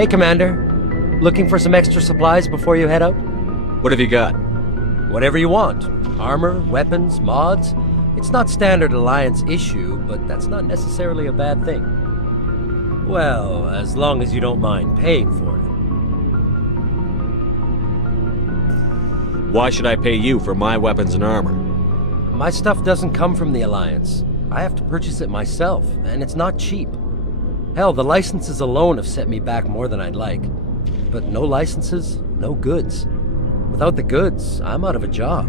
Hey, Commander. Looking for some extra supplies before you head out? What have you got? Whatever you want. Armor, weapons, mods. It's not standard Alliance issue, but that's not necessarily a bad thing. Well, as long as you don't mind paying for it. Why should I pay you for my weapons and armor? My stuff doesn't come from the Alliance. I have to purchase it myself, and it's not cheap. Hell, the licenses alone have set me back more than I'd like. But no licenses, no goods. Without the goods, I'm out of a job.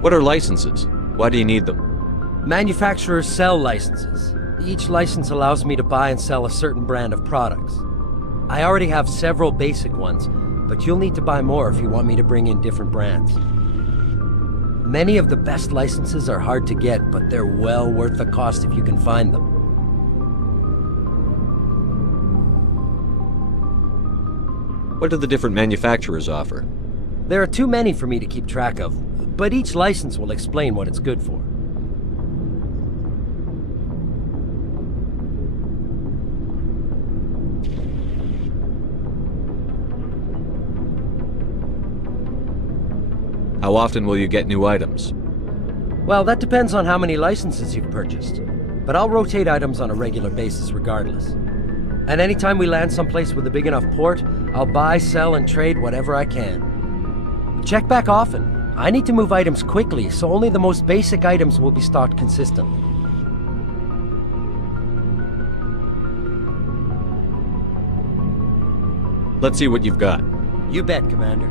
What are licenses? Why do you need them? Manufacturers sell licenses. Each license allows me to buy and sell a certain brand of products. I already have several basic ones, but you'll need to buy more if you want me to bring in different brands. Many of the best licenses are hard to get, but they're well worth the cost if you can find them. What do the different manufacturers offer? There are too many for me to keep track of, but each license will explain what it's good for. How often will you get new items? Well, that depends on how many licenses you've purchased, but I'll rotate items on a regular basis regardless. And anytime we land someplace with a big enough port, I'll buy, sell, and trade whatever I can. Check back often. I need to move items quickly, so only the most basic items will be stocked consistently. Let's see what you've got. You bet, Commander.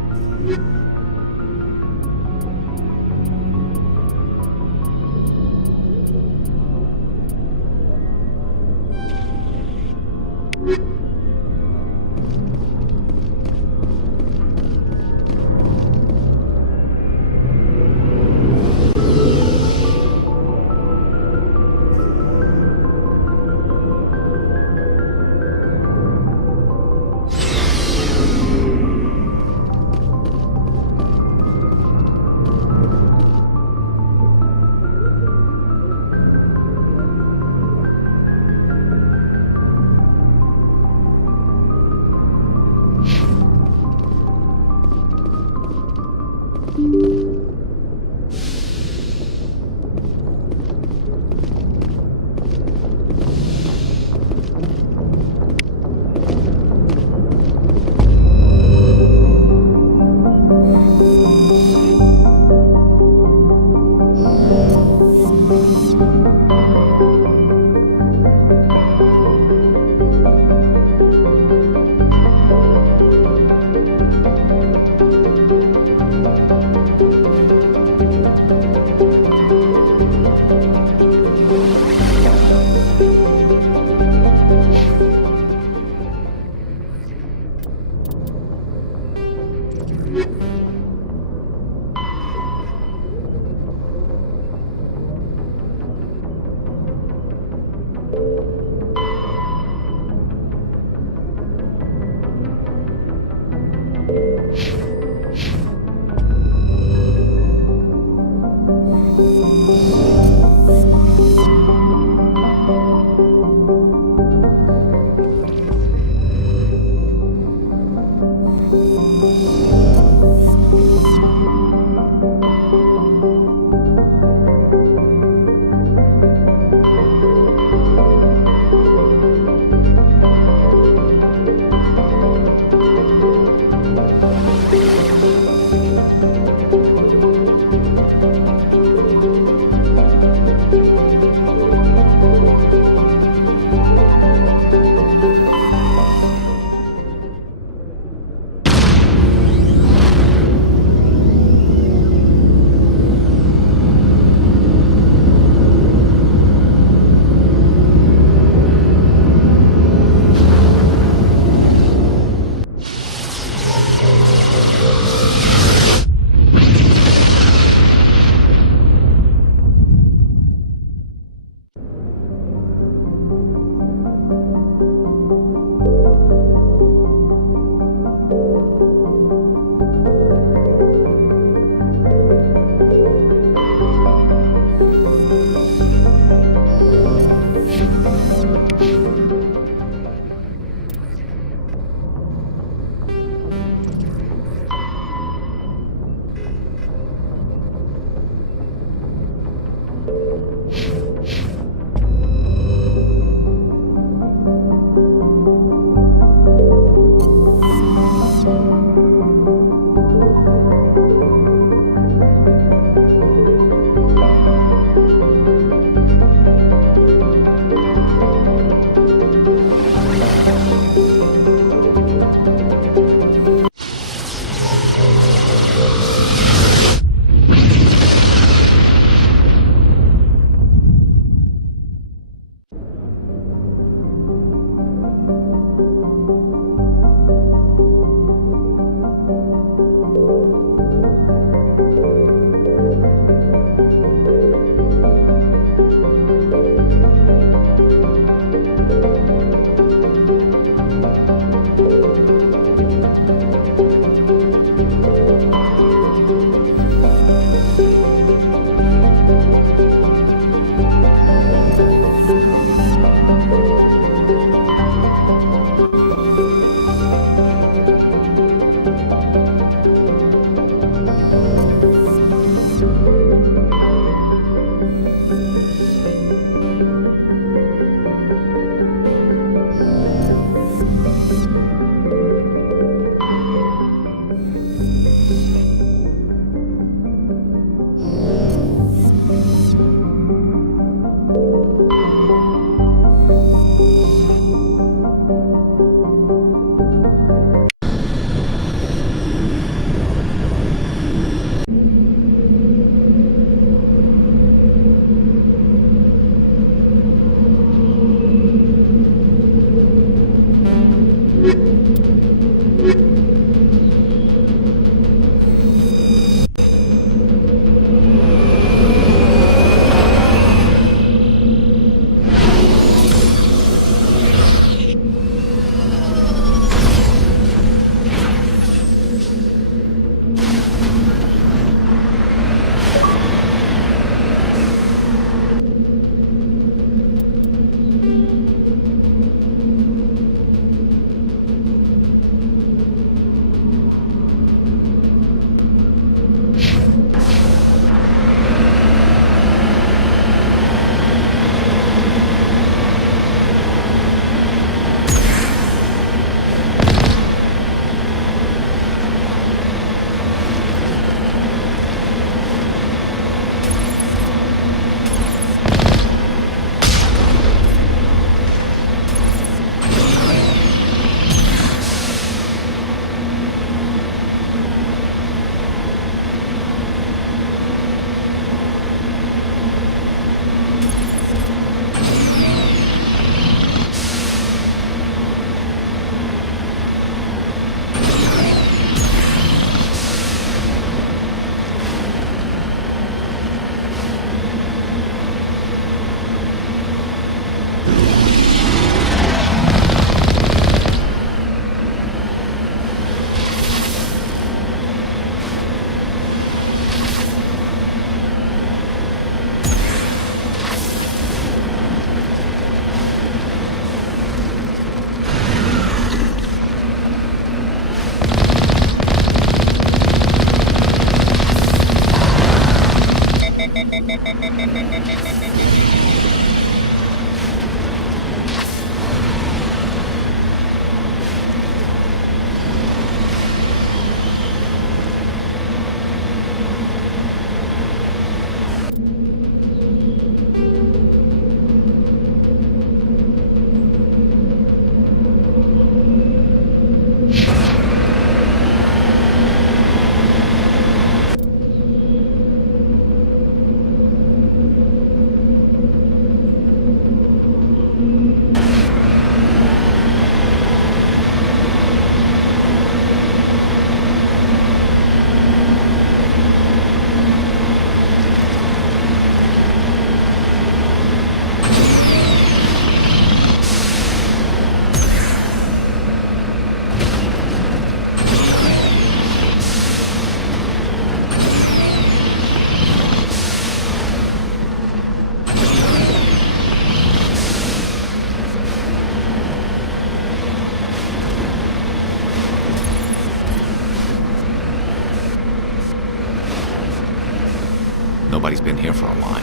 Nobody's been here for a while.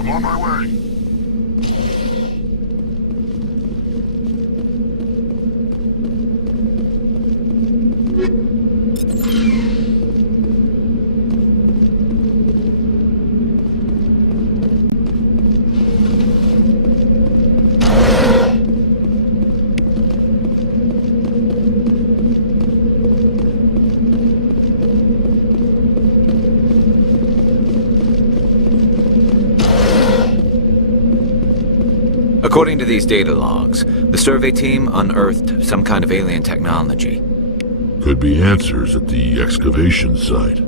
I'm on my way. According to these data logs, the survey team unearthed some kind of alien technology. Could be answers at the excavation site.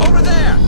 Over there!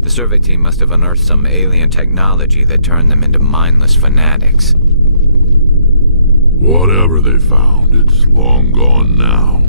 The survey team must have unearthed some alien technology that turned them into mindless fanatics. Whatever they found, it's long gone now.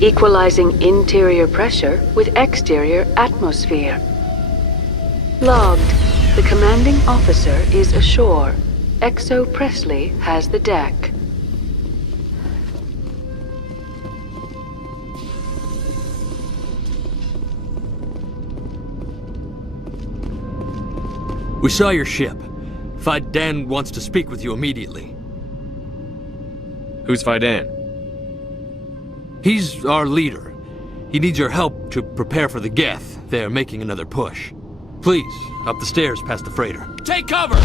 equalizing interior pressure with exterior atmosphere. Logged. The commanding officer is ashore. Exo Presley has the deck. We saw your ship. Fidan wants to speak with you immediately. Who's Fidan? He's our leader. He needs your help to prepare for the Geth. They're making another push. Please, up the stairs past the freighter. Take cover!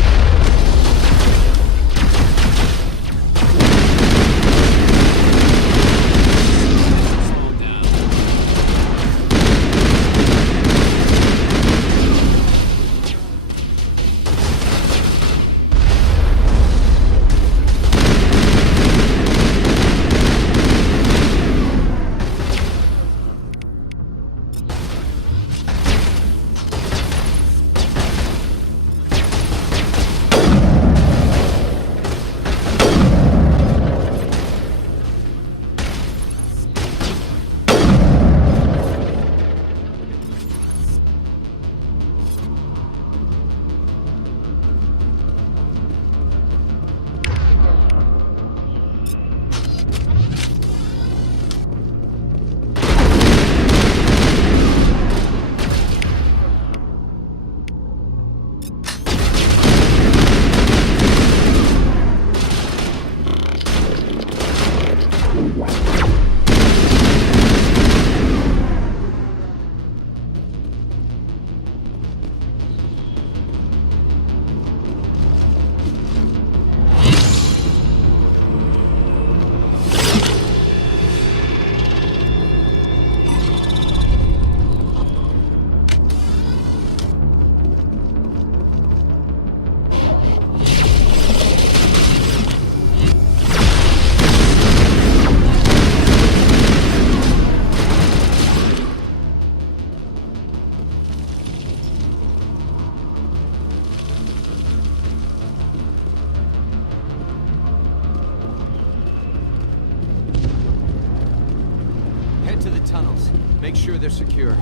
Make sure they're secure.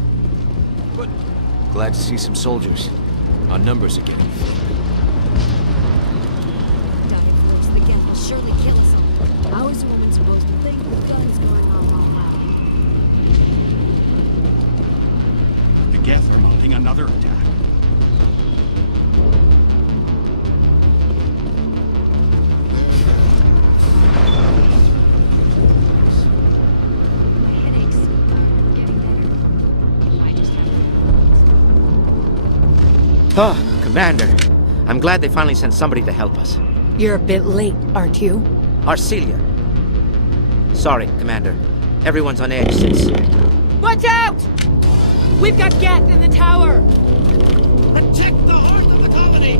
Good. Glad to see some soldiers. On numbers again. Dire force, the Geth will surely kill us all. How is a woman supposed to think with guns going off all loud? The Geth are mounting another attack. Oh, Commander. I'm glad they finally sent somebody to help us. You're a bit late, aren't you? Arcelia. Sorry, Commander. Everyone's on edge since... Watch out! We've got Geth in the tower! Protect the heart of the colony!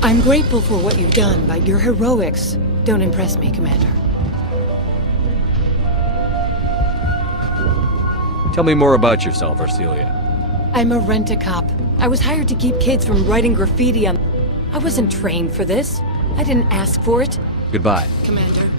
I'm grateful for what you've done, but your heroics don't impress me, Commander. Tell me more about yourself, Arcelia. I'm a rent-a-cop. I was hired to keep kids from writing graffiti on... I wasn't trained for this. I didn't ask for it. Goodbye. Commander.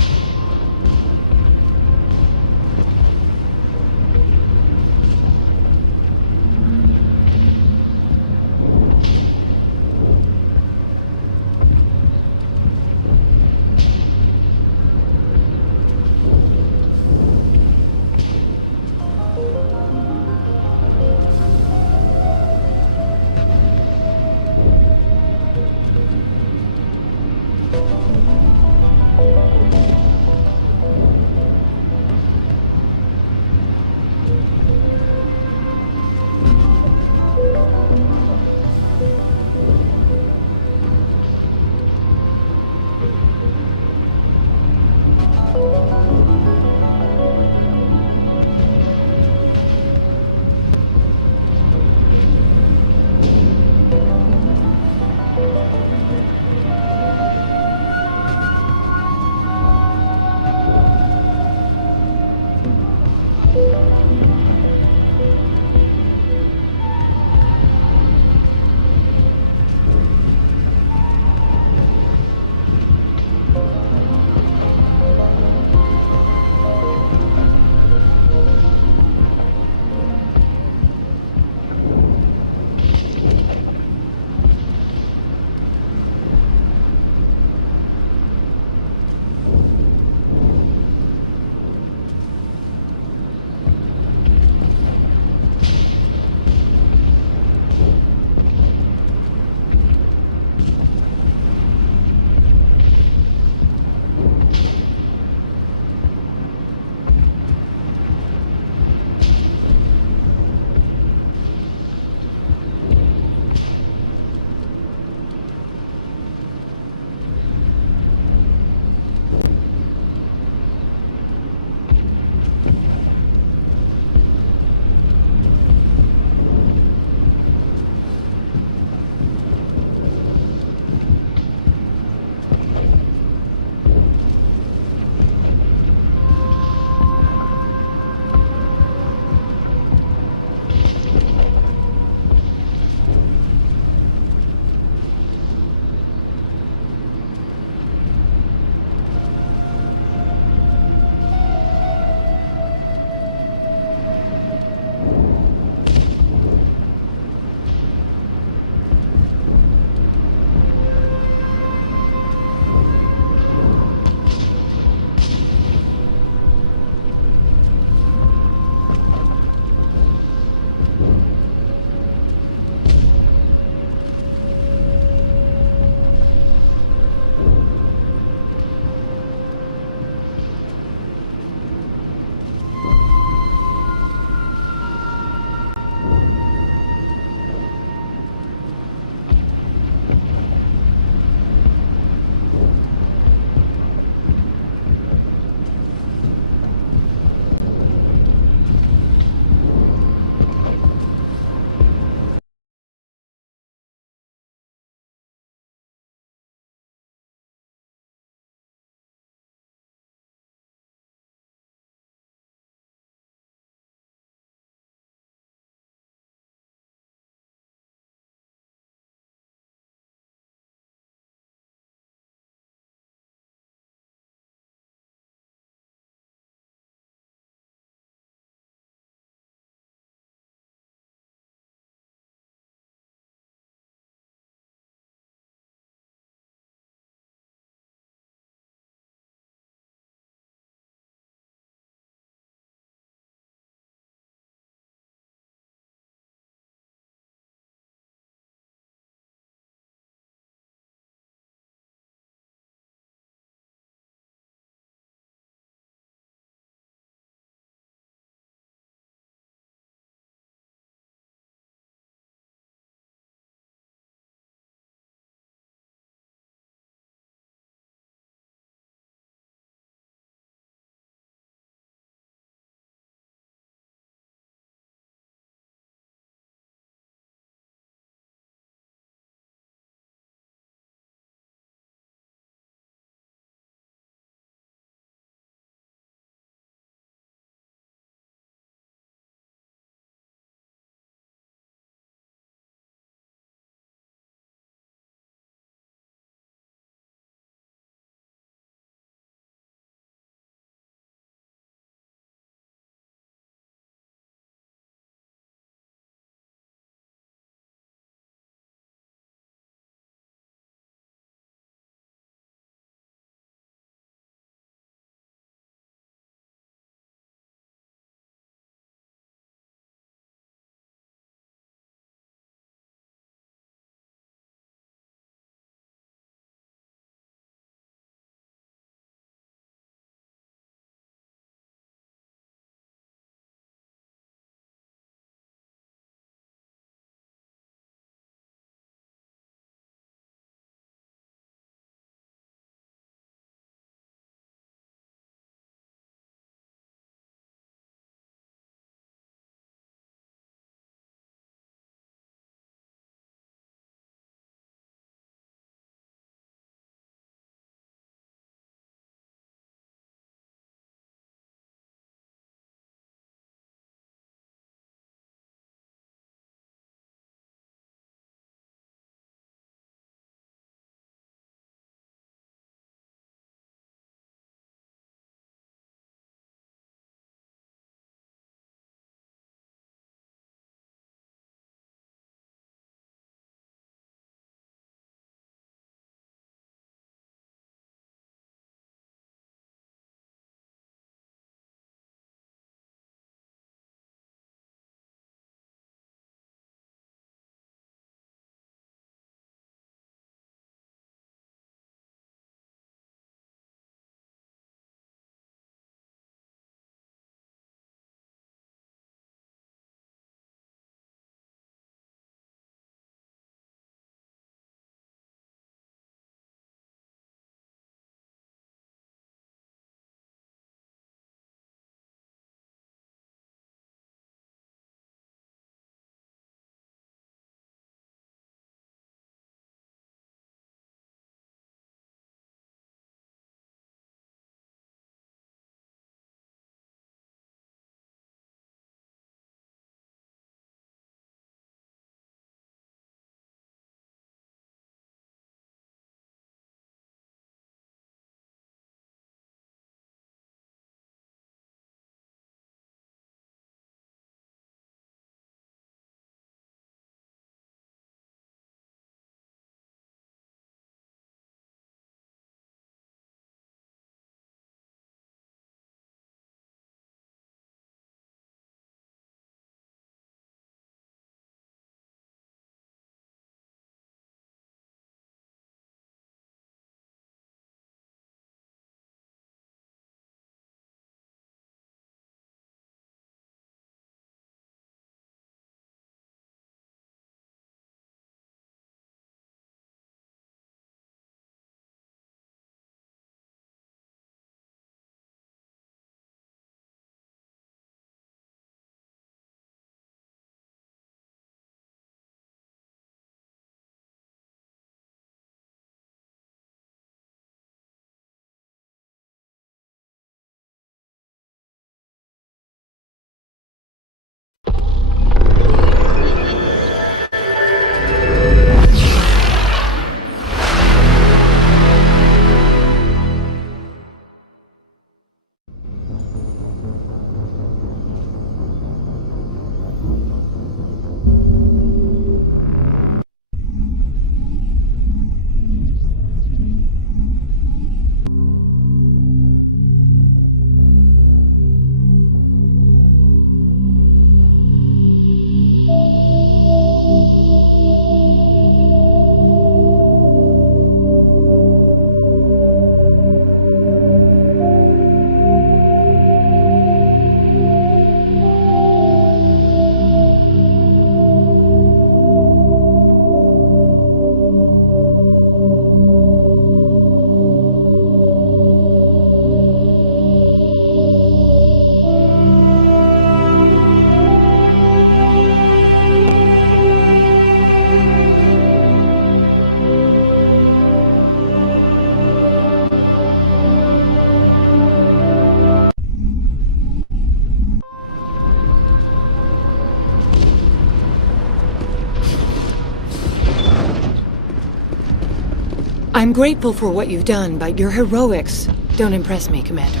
I'm grateful for what you've done, but your heroics don't impress me, Commander.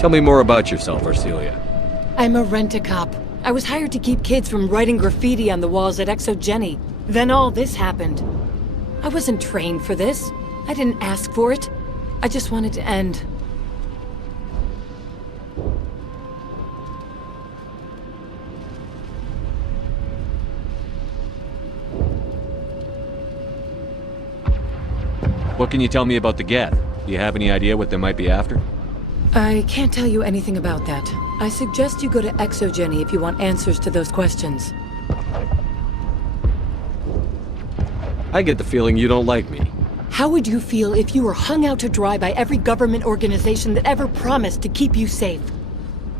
Tell me more about yourself, Arcelia. I'm a rent-a-cop. I was hired to keep kids from writing graffiti on the walls at Exogeny. Then all this happened. I wasn't trained for this. I didn't ask for it. I just wanted to end. What can you tell me about the Geth? Do you have any idea what they might be after? I can't tell you anything about that. I suggest you go to Exogeny if you want answers to those questions. I get the feeling you don't like me. How would you feel if you were hung out to dry by every government organization that ever promised to keep you safe?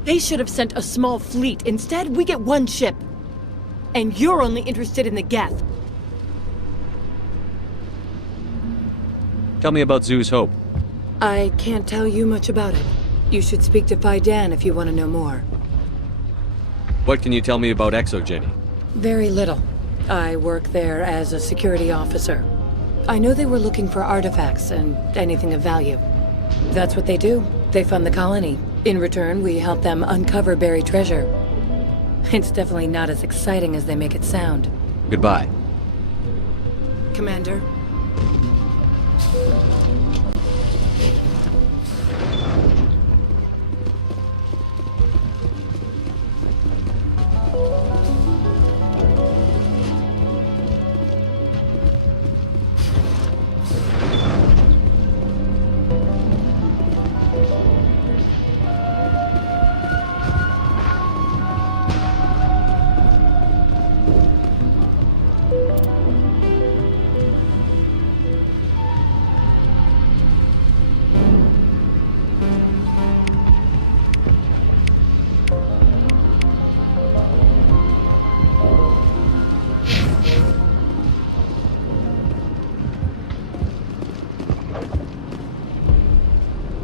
They should have sent a small fleet. Instead, we get one ship. And you're only interested in the Geth. Tell me about Zeus Hope. I can't tell you much about it. You should speak to Phi Dan if you want to know more. What can you tell me about Exogeny? Very little. I work there as a security officer. I know they were looking for artifacts and anything of value. That's what they do. They fund the colony. In return, we help them uncover buried treasure. It's definitely not as exciting as they make it sound. Goodbye. Commander.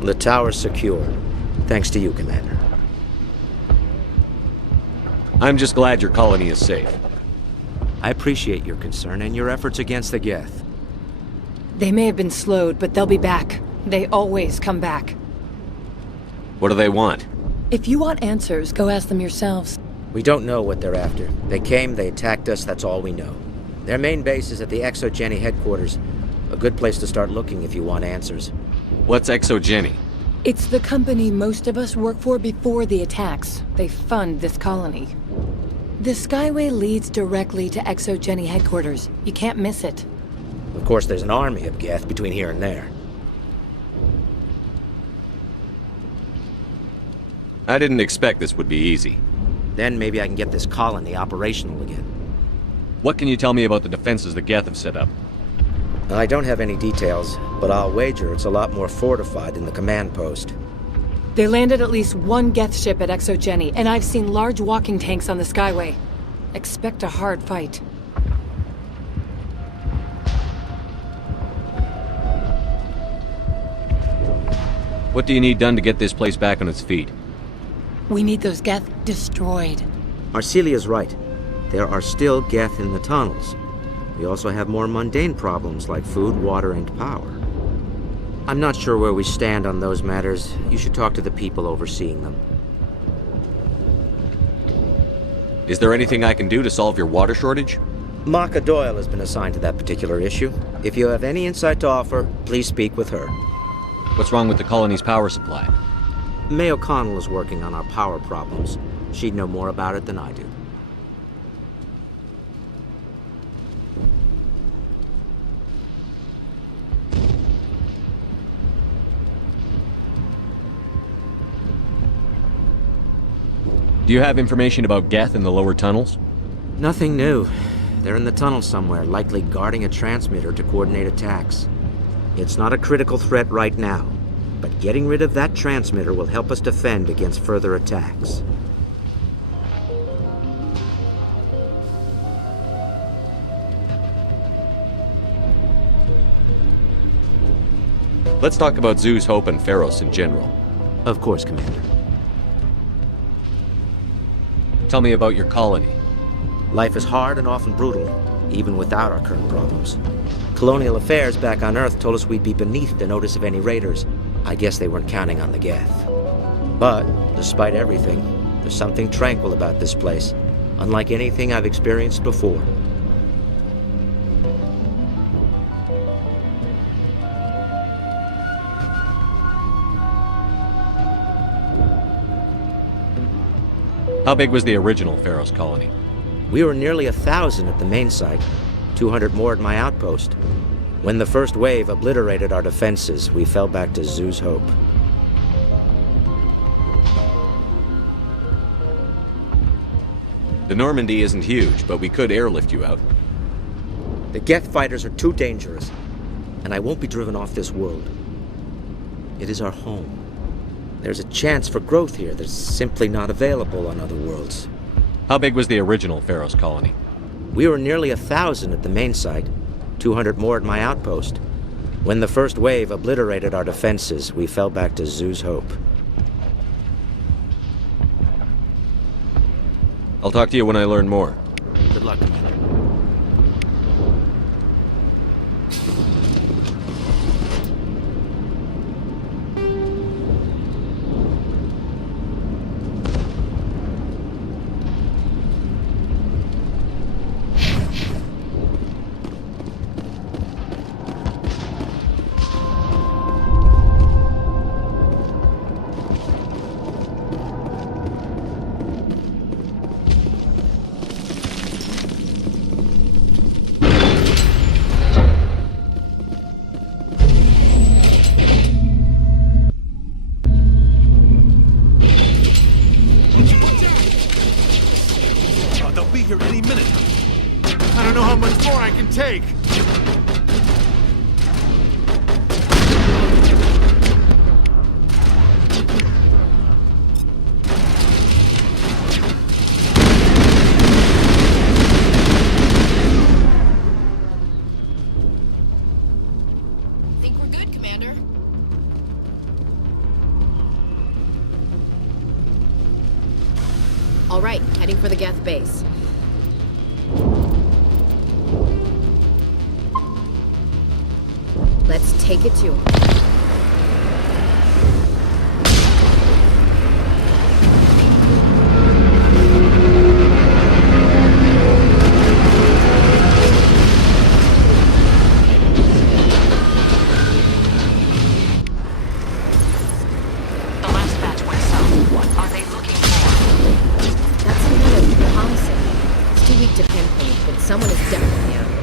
The tower's secure. Thanks to you, Commander. I'm just glad your colony is safe. I appreciate your concern and your efforts against the Geth. They may have been slowed, but they'll be back. They always come back. What do they want? If you want answers, go ask them yourselves. We don't know what they're after. They came, they attacked us, that's all we know. Their main base is at the Exogeny headquarters. A good place to start looking if you want answers. What's Exogeny? It's the company most of us work for before the attacks. They fund this colony. The Skyway leads directly to Exogeny headquarters. You can't miss it. Of course, there's an army of Geth between here and there. I didn't expect this would be easy. Then maybe I can get this colony operational again. What can you tell me about the defenses the Geth have set up? I don't have any details, but I'll wager it's a lot more fortified than the command post. They landed at least one Geth ship at Exogeny, and I've seen large walking tanks on the Skyway. Expect a hard fight. What do you need done to get this place back on its feet? We need those Geth destroyed. Arcelia's right. There are still Geth in the tunnels. We also have more mundane problems like food, water, and power. I'm not sure where we stand on those matters. You should talk to the people overseeing them. Is there anything I can do to solve your water shortage? Maka Doyle has been assigned to that particular issue. If you have any insight to offer, please speak with her. What's wrong with the colony's power supply? May O'Connell is working on our power problems. She'd know more about it than I do. Do you have information about Geth in the lower tunnels? Nothing new. They're in the tunnel somewhere, likely guarding a transmitter to coordinate attacks. It's not a critical threat right now, but getting rid of that transmitter will help us defend against further attacks. Let's talk about Zeus, Hope, and Pharos in general. Of course, Commander. Tell me about your colony. Life is hard and often brutal. even without our current problems. Colonial affairs back on Earth told us we'd be beneath the notice of any raiders. I guess they weren't counting on the Geth. But, despite everything, there's something tranquil about this place, unlike anything I've experienced before. How big was the original Pharaoh's colony? We were nearly 1,000 at the main site, 200 more at my outpost. When the first wave obliterated our defenses, we fell back to Zoo's Hope. The Normandy isn't huge, but we could airlift you out. The Geth fighters are too dangerous, and I won't be driven off this world. It is our home. There's a chance for growth here that's simply not available on other worlds. How big was the original Pharaoh's colony? We were nearly 1,000 at the main site, 200 more at my outpost. When the first wave obliterated our defenses, we fell back to Zoo's Hope. I'll talk to you when I learn more. Good luck, Commander. Take! Think we're good, Commander? All right, heading for the Geth base. Let's take it to him. The last batch went south. What are they looking for? That's another promising. It's too weak to pinpoint, but someone is definitely out there.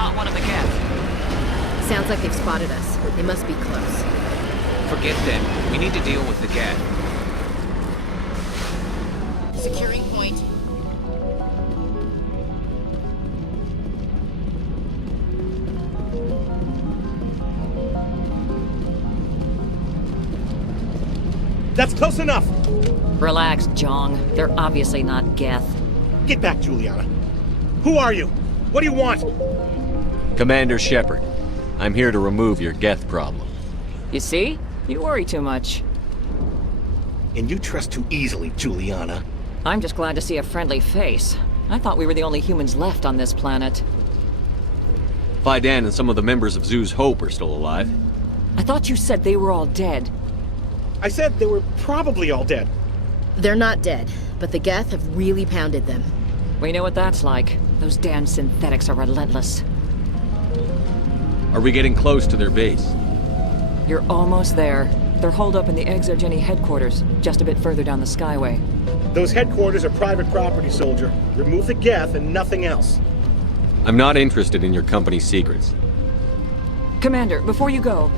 not one of the Geth. Sounds like they've spotted us. They must be close. Forget them. We need to deal with the Geth. Securing point. That's close enough! Relax, Jong. They're obviously not Geth. Get back, Juliana. Who are you? What do you want? Commander Shepard, I'm here to remove your Geth problem. You see? You worry too much. And you trust too easily, Juliana. I'm just glad to see a friendly face. I thought we were the only humans left on this planet. Faidan and some of the members of Zoo's Hope are still alive. I thought you said they were all dead. I said they were probably all dead. They're not dead, but the Geth have really pounded them. We know what that's like. Those damn synthetics are relentless. Are we getting close to their base? You're almost there. They're holed up in the Exogeny headquarters, just a bit further down the Skyway. Those headquarters are private property, soldier. Remove the Geth and nothing else. I'm not interested in your company's secrets. Commander, before you go,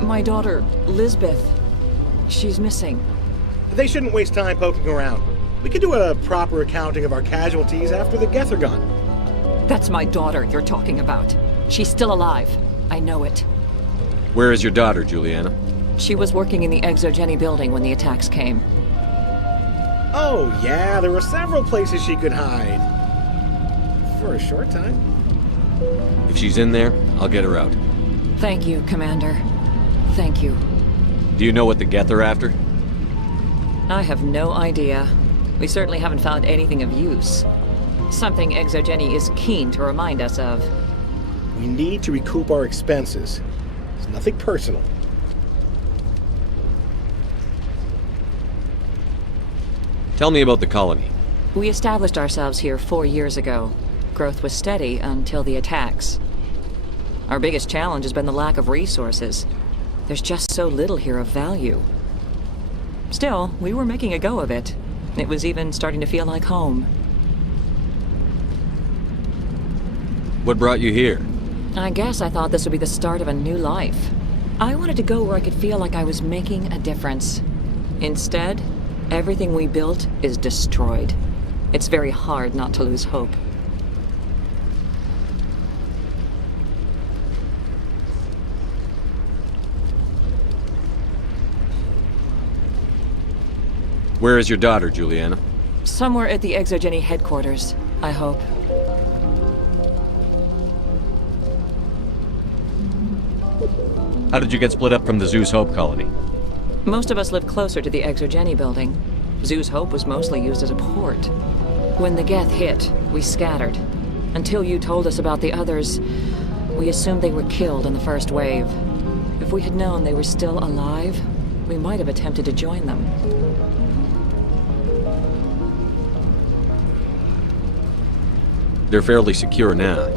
my daughter, Lisbeth, she's missing. They shouldn't waste time poking around. We could do a proper accounting of our casualties after the Geth are gone. That's my daughter you're talking about. She's still alive. I know it. Where is your daughter, Juliana? She was working in the Exogeny building when the attacks came. Oh, yeah, there were several places she could hide. For a short time. If she's in there, I'll get her out. Thank you, Commander. Thank you. Do you know what the Geth are after? I have no idea. We certainly haven't found anything of use. Something Exogeny is keen to remind us of. We need to recoup our expenses. It's nothing personal. Tell me about the colony. We established ourselves here 4 years ago. Growth was steady until the attacks. Our biggest challenge has been the lack of resources. There's just so little here of value. Still, we were making a go of it. It was even starting to feel like home. What brought you here? I guess I thought this would be the start of a new life. I wanted to go where I could feel like I was making a difference. Instead, everything we built is destroyed. It's very hard not to lose hope. Where is your daughter, Juliana? Somewhere at the Exogeny headquarters, I hope. How did you get split up from the Zeus Hope colony? Most of us live closer to the Exogeny building. Zeus Hope was mostly used as a port. When the Geth hit, we scattered. Until you told us about the others, we assumed they were killed in the first wave. If we had known they were still alive, we might have attempted to join them. They're fairly secure now.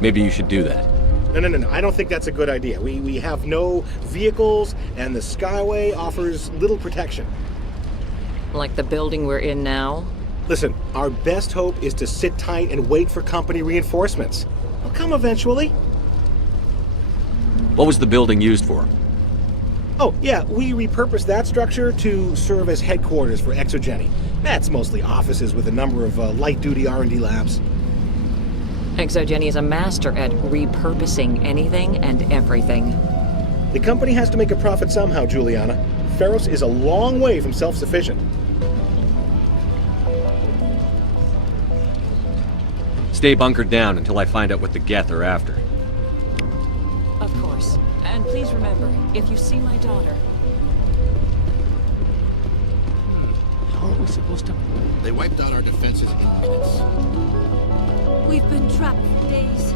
Maybe you should do that. No. I don't think that's a good idea. We have no vehicles, and the Skyway offers little protection. Like the building we're in now? Listen, our best hope is to sit tight and wait for company reinforcements. They'll come eventually. What was the building used for? Oh, yeah, we repurposed that structure to serve as headquarters for Exogeny. That's mostly offices with a number of light-duty R&D labs. Exogeny is a master at repurposing anything and everything. The company has to make a profit somehow, Juliana. Feros is a long way from self-sufficient. Stay bunkered down until I find out what the Geth are after. Of course. And please remember, if you see my daughter... How are we supposed to... They wiped out our defenses in minutes. We've been trapped for days.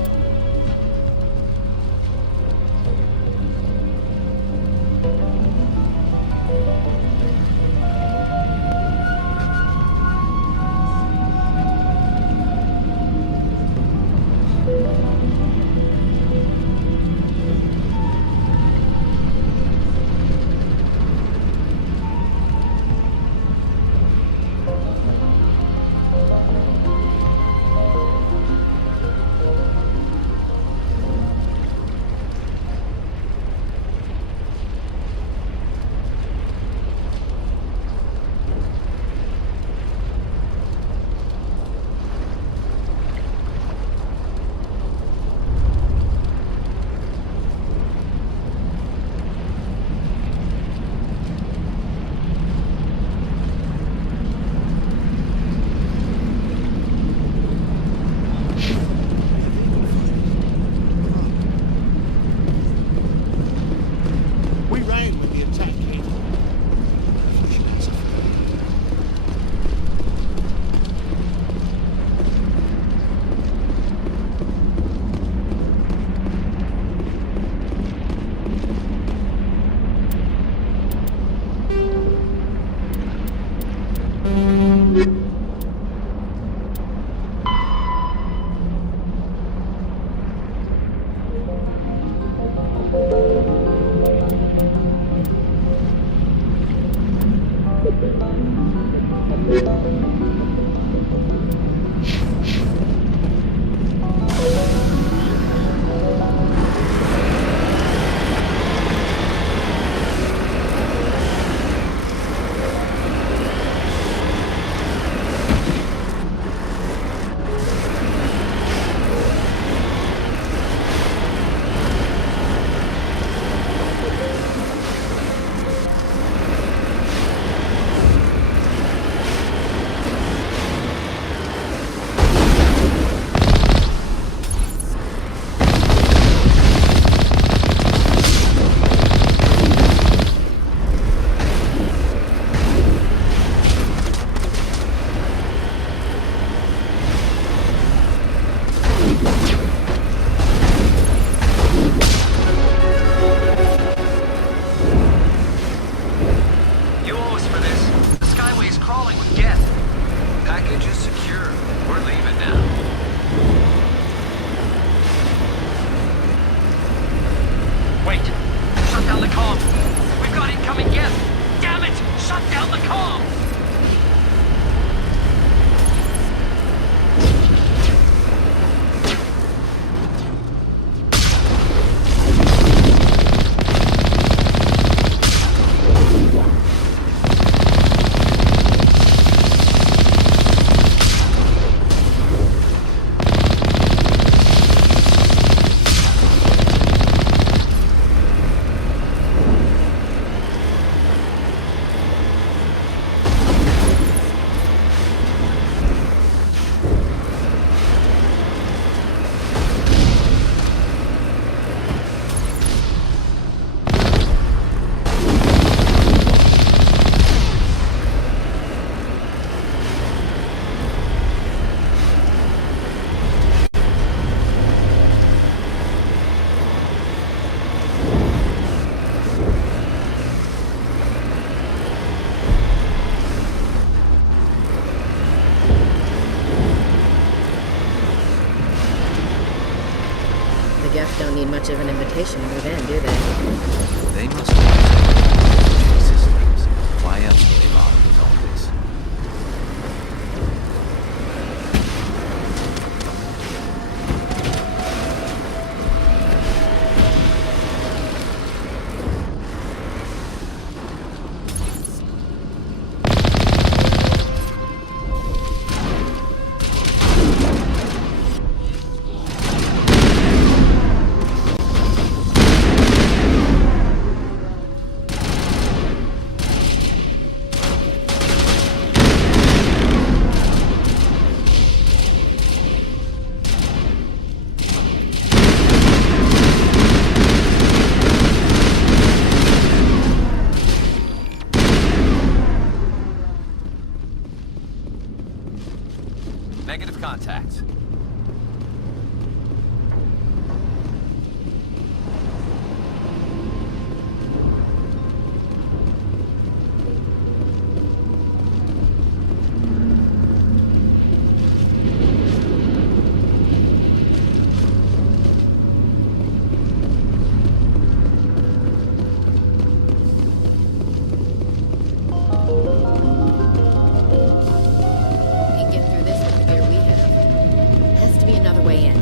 Sure, we're leaving now. Wait! Shut down the comm! We've got incoming Geth! Damn it! Shut down the comm! The Geth don't need much of an invitation to move in, do they? They must have systems. Why else would they bother with all this? Negative contact. Can't get through this with the gear we have. Has to be another way in.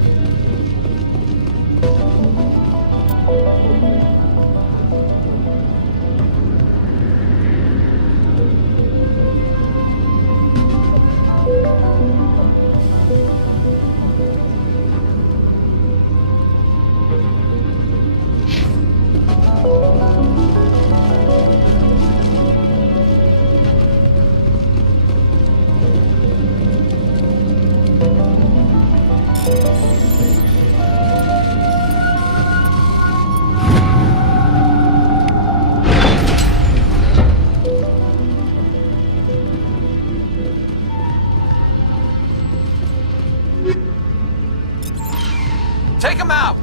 Take him out!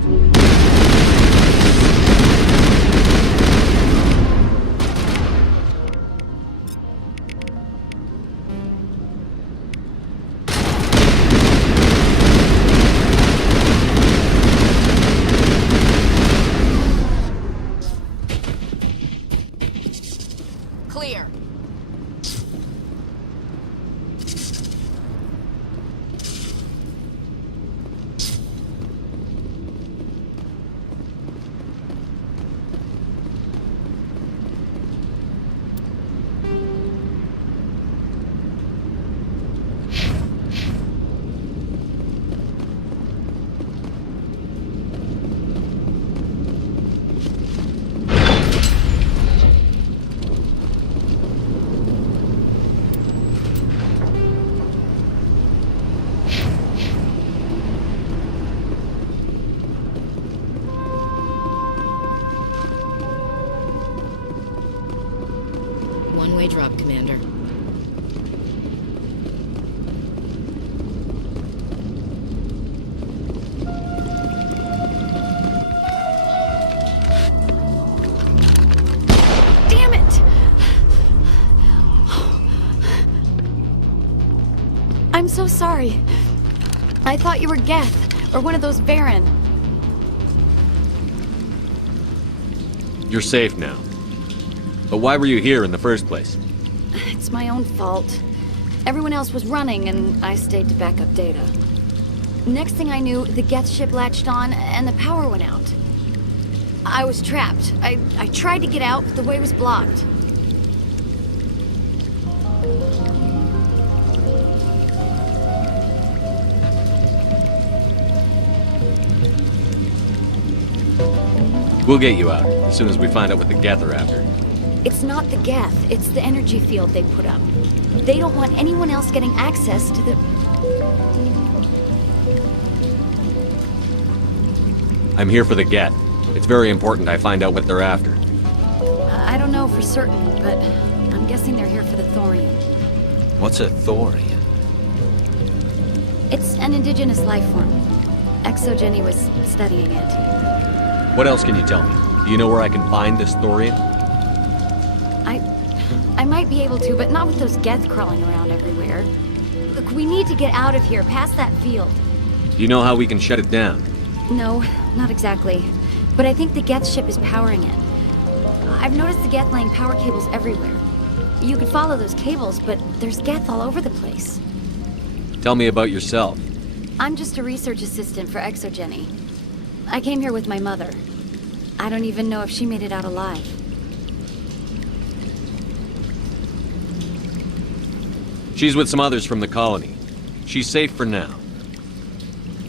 Clear. I'm so sorry. I thought you were Geth, or one of those Baron. You're safe now. But why were you here in the first place? It's my own fault. Everyone else was running, and I stayed to back up data. Next thing I knew, the Geth ship latched on, and the power went out. I was trapped. I tried to get out, but the way was blocked. We'll get you out, as soon as we find out what the Geth are after. It's not the Geth, it's the energy field they put up. They don't want anyone else getting access to the... I'm here for the Geth. It's very important I find out what they're after. I don't know for certain, but I'm guessing they're here for the thorium. What's a thorium? It's an indigenous life form. ExoGeni was studying it. What else can you tell me? Do you know where I can find this thorium? I might be able to, but not with those Geth crawling around everywhere. Look, we need to get out of here, past that field. Do you know how we can shut it down? No, not exactly. But I think the Geth ship is powering it. I've noticed the Geth laying power cables everywhere. You could follow those cables, but there's Geth all over the place. Tell me about yourself. I'm just a research assistant for ExoGeni. I came here with my mother. I don't even know if she made it out alive. She's with some others from the colony. She's safe for now.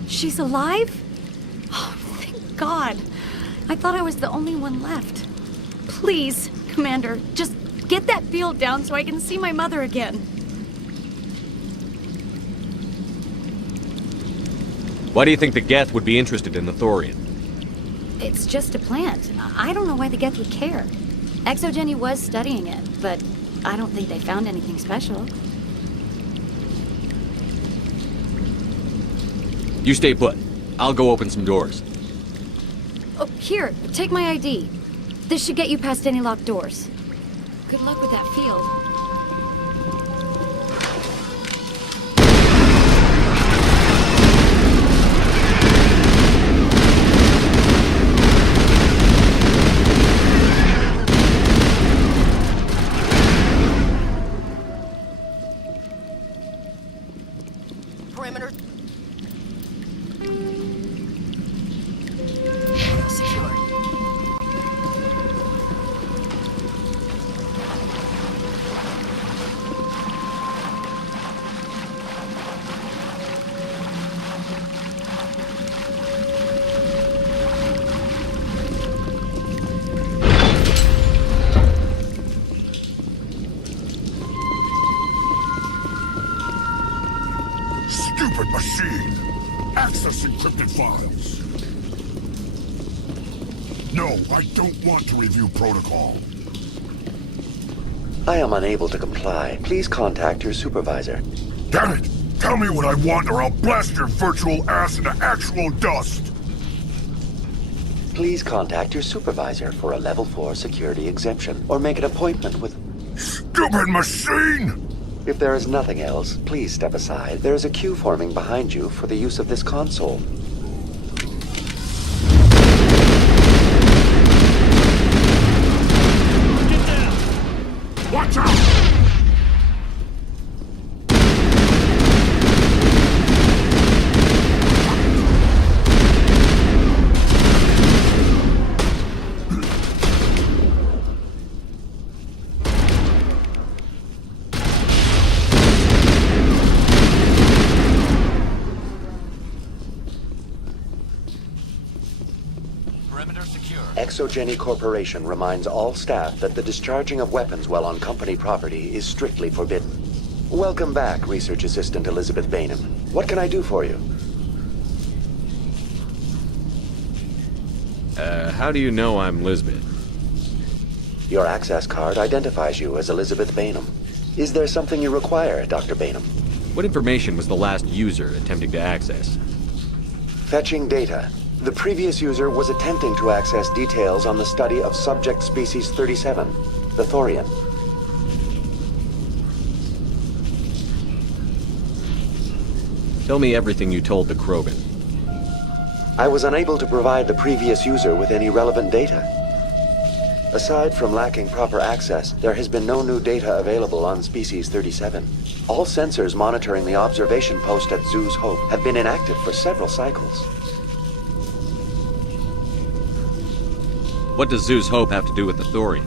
She's alive? Oh, thank God. I thought I was the only one left. Please, Commander, just get that field down so I can see my mother again. Why do you think the Geth would be interested in the thorium? It's just a plant. I don't know why the Geth would care. ExoGeni was studying it, but I don't think they found anything special. You stay put. I'll go open some doors. Oh, here, take my ID. This should get you past any locked doors. Good luck with that field. Perimeter Stupid machine! Access encrypted files! No, I don't want to review protocol. I am unable to comply. Please contact your supervisor. Damn it! Tell me what I want or I'll blast your virtual ass into actual dust! Please contact your supervisor for a Level 4 security exemption, or make an appointment with... Stupid machine! If there is nothing else, please step aside. There is a queue forming behind you for the use of this console. Get down! Watch out! ExoGeni Corporation reminds all staff that the discharging of weapons while on company property is strictly forbidden. Welcome back, Research Assistant Elizabeth Bainham. What can I do for you? How do you know I'm Lisbeth? Your access card identifies you as Elizabeth Bainham. Is there something you require, Dr. Bainham? What information was the last user attempting to access? Fetching data. The previous user was attempting to access details on the study of subject species 37, the thorium. Tell me everything you told the Krogan. I was unable to provide the previous user with any relevant data. Aside from lacking proper access, there has been no new data available on Species 37. All sensors monitoring the observation post at Zhu's Hope have been inactive for several cycles. What does Zhu's Hope have to do with the Thorian?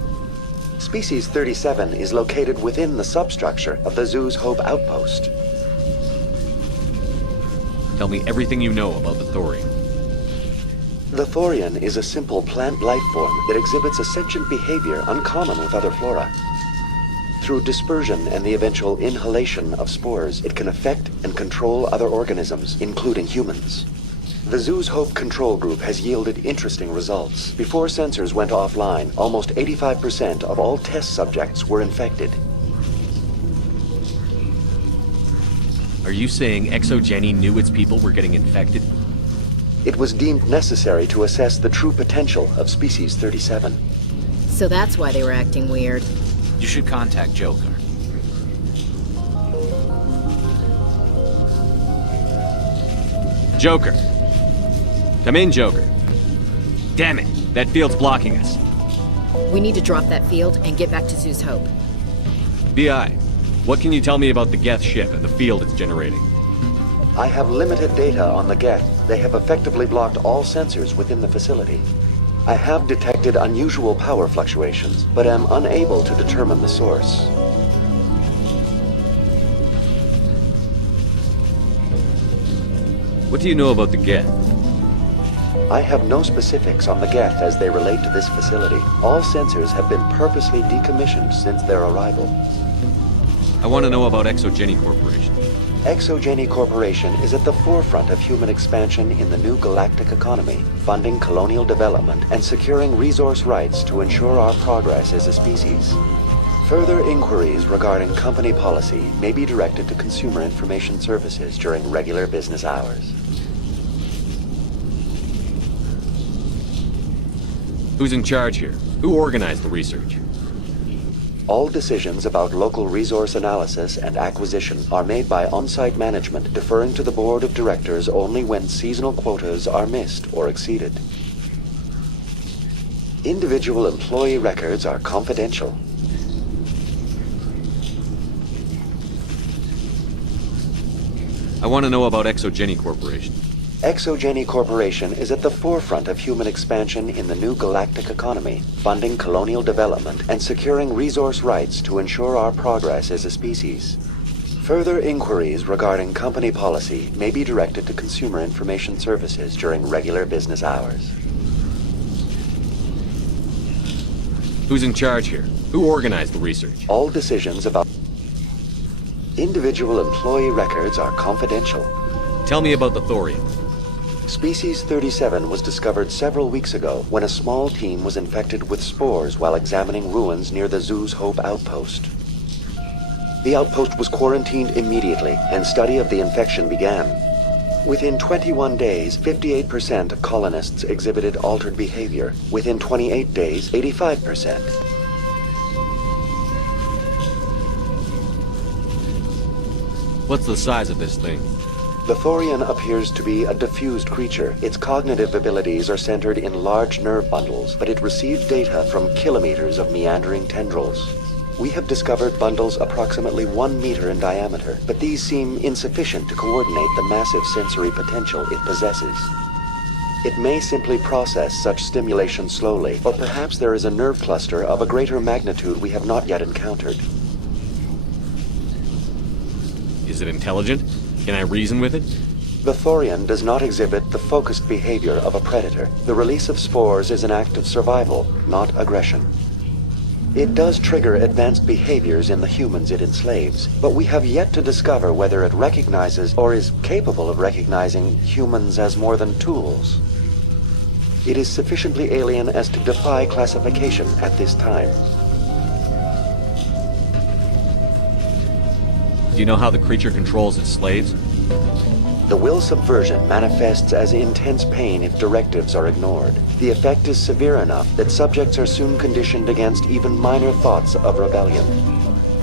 Species 37 is located within the substructure of the Zhu's Hope outpost. Tell me everything you know about the Thorian. The Thorian is a simple plant life form that exhibits a sentient behavior uncommon with other flora. Through dispersion and the eventual inhalation of spores, it can affect and control other organisms, including humans. The Zhu's Hope control group has yielded interesting results. Before sensors went offline, almost 85% of all test subjects were infected. Are you saying ExoGeni knew its people were getting infected? It was deemed necessary to assess the true potential of Species 37. So that's why they were acting weird. You should contact Joker. Joker. Come in, Joker. Damn it, that field's blocking us. We need to drop that field and get back to Zhu's Hope. BI, what can you tell me about the Geth ship and the field it's generating? I have limited data on the Geth. They have effectively blocked all sensors within the facility. I have detected unusual power fluctuations, but am unable to determine the source. What do you know about the Geth? I have no specifics on the Geth as they relate to this facility. All sensors have been purposely decommissioned since their arrival. I want to know about ExoGeni Corporation. ExoGeni Corporation is at the forefront of human expansion in the new galactic economy, funding colonial development and securing resource rights to ensure our progress as a species. Further inquiries regarding company policy may be directed to Consumer Information Services during regular business hours. Who's in charge here? Who organized the research? All decisions about local resource analysis and acquisition are made by on-site management, deferring to the board of directors only when seasonal quotas are missed or exceeded. Individual employee records are confidential. I want to know about ExoGeni Corporation. ExoGeni Corporation is at the forefront of human expansion in the new galactic economy, funding colonial development and securing resource rights to ensure our progress as a species. Further inquiries regarding company policy may be directed to Consumer Information Services during regular business hours. Who's in charge here? Who organized the research? All decisions about individual employee records are confidential. Tell me about the Thorian. Species 37 was discovered several weeks ago when a small team was infected with spores while examining ruins near the Zhu's Hope outpost. The outpost was quarantined immediately, and study of the infection began. Within 21 days, 58% of colonists exhibited altered behavior. Within 28 days, 85%. What's the size of this thing? The Thorian appears to be a diffused creature. Its cognitive abilities are centered in large nerve bundles, but it receives data from kilometers of meandering tendrils. We have discovered bundles approximately 1 meter in diameter, but these seem insufficient to coordinate the massive sensory potential it possesses. It may simply process such stimulation slowly, or perhaps there is a nerve cluster of a greater magnitude we have not yet encountered. Is it intelligent? Can I reason with it? The Thorian does not exhibit the focused behavior of a predator. The release of spores is an act of survival, not aggression. It does trigger advanced behaviors in the humans it enslaves, but we have yet to discover whether it recognizes or is capable of recognizing humans as more than tools. It is sufficiently alien as to defy classification at this time. Do you know how the creature controls its slaves? The will subversion manifests as intense pain if directives are ignored. The effect is severe enough that subjects are soon conditioned against even minor thoughts of rebellion.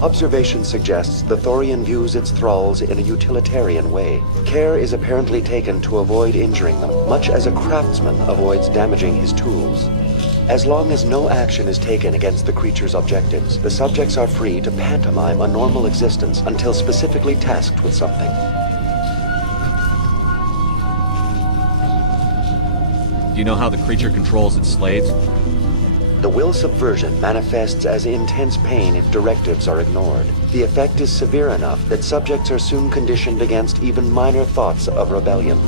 Observation suggests the Thorian views its thralls in a utilitarian way. Care is apparently taken to avoid injuring them, much as a craftsman avoids damaging his tools. As long as no action is taken against the creature's objectives, the subjects are free to pantomime a normal existence until specifically tasked with something. Do you know how the creature controls its slaves? The will subversion manifests as intense pain if directives are ignored. The effect is severe enough that subjects are soon conditioned against even minor thoughts of rebellion.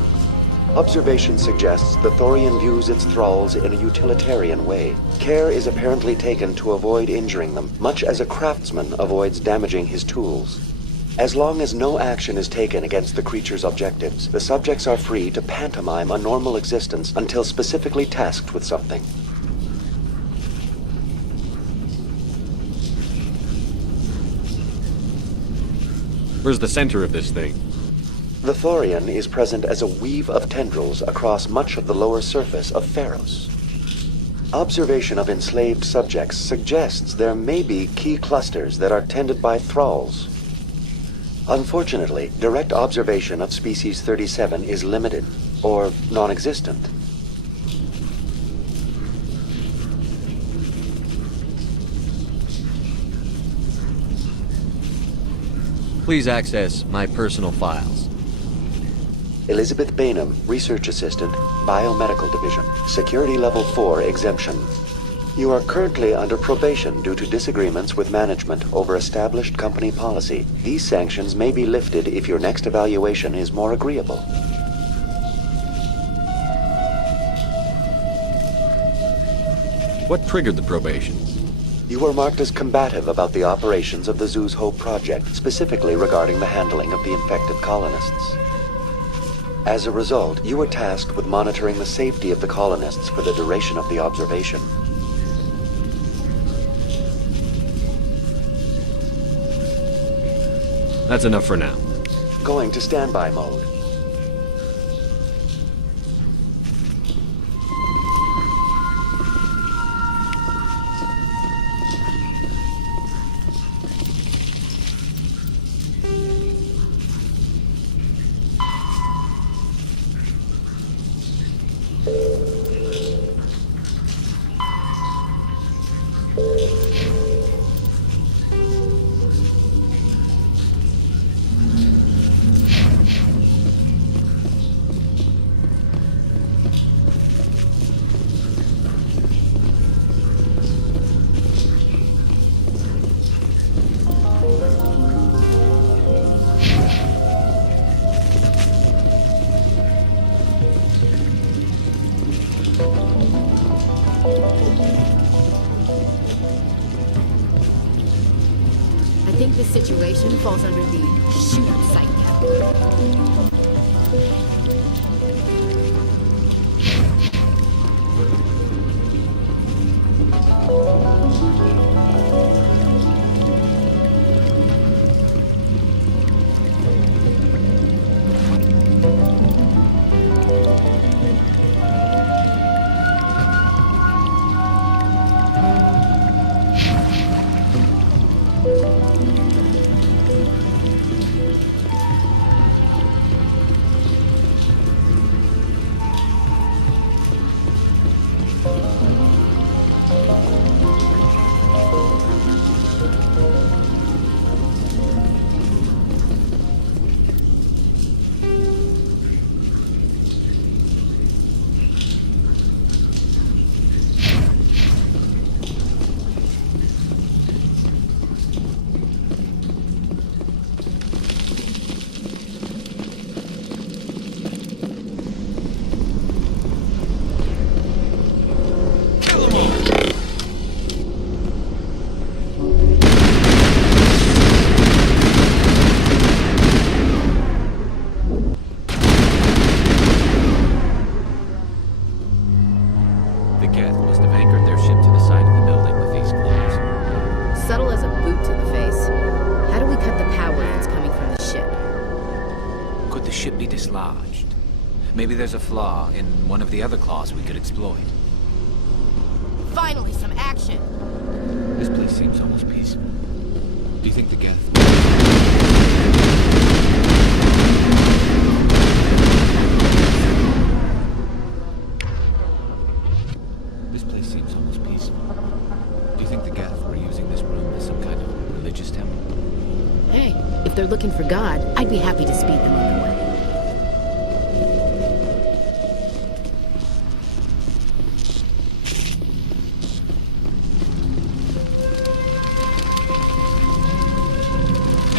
Observation suggests the Thorian views its thralls in a utilitarian way. Care is apparently taken to avoid injuring them, much as a craftsman avoids damaging his tools. As long as no action is taken against the creature's objectives, the subjects are free to pantomime a normal existence until specifically tasked with something. Where's the center of this thing? The Thorian is present as a weave of tendrils across much of the lower surface of Pharos. Observation of enslaved subjects suggests there may be key clusters that are tended by thralls. Unfortunately, direct observation of species 37 is limited, or non-existent. Please access my personal files. Elizabeth Bainham, Research Assistant, Biomedical Division. Security Level 4 exemption. You are currently under probation due to disagreements with management over established company policy. These sanctions may be lifted if your next evaluation is more agreeable. What triggered the probation? You were marked as combative about the operations of the Zeus Hope project, specifically regarding the handling of the infected colonists. As a result, you were tasked with monitoring the safety of the colonists for the duration of the observation. That's enough for now. Going to standby mode. I think this situation falls under the shoot on sight category. Maybe there's a flaw in one of the other claws we could exploit. Finally, some action! This place seems almost peaceful. Do you think the Geth... This place seems almost peaceful. Do you think the Geth were using this room as some kind of religious temple? Hey, if they're looking for God, I'd be happy to speed them on their way.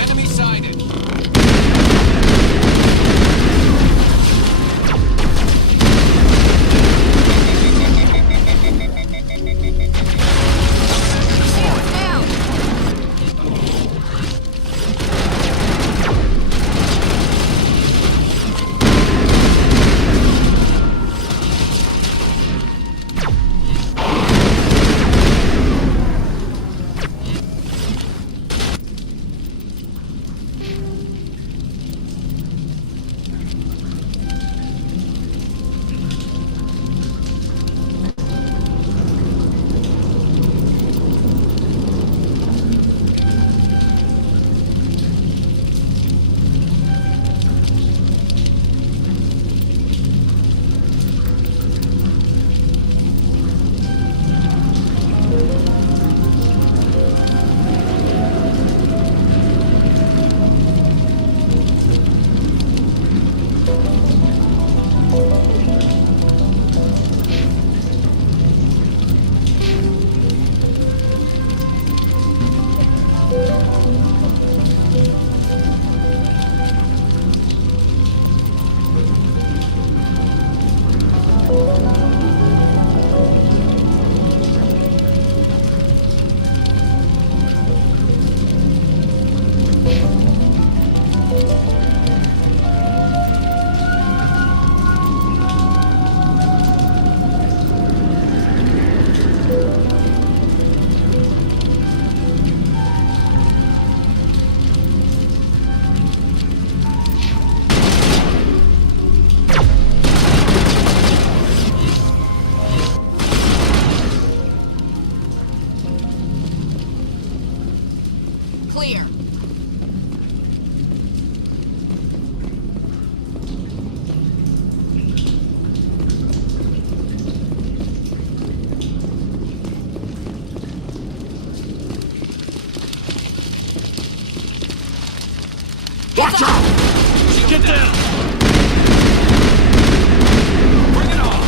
Enemy sighted! Clear. Watch out! Get down! Bring it on!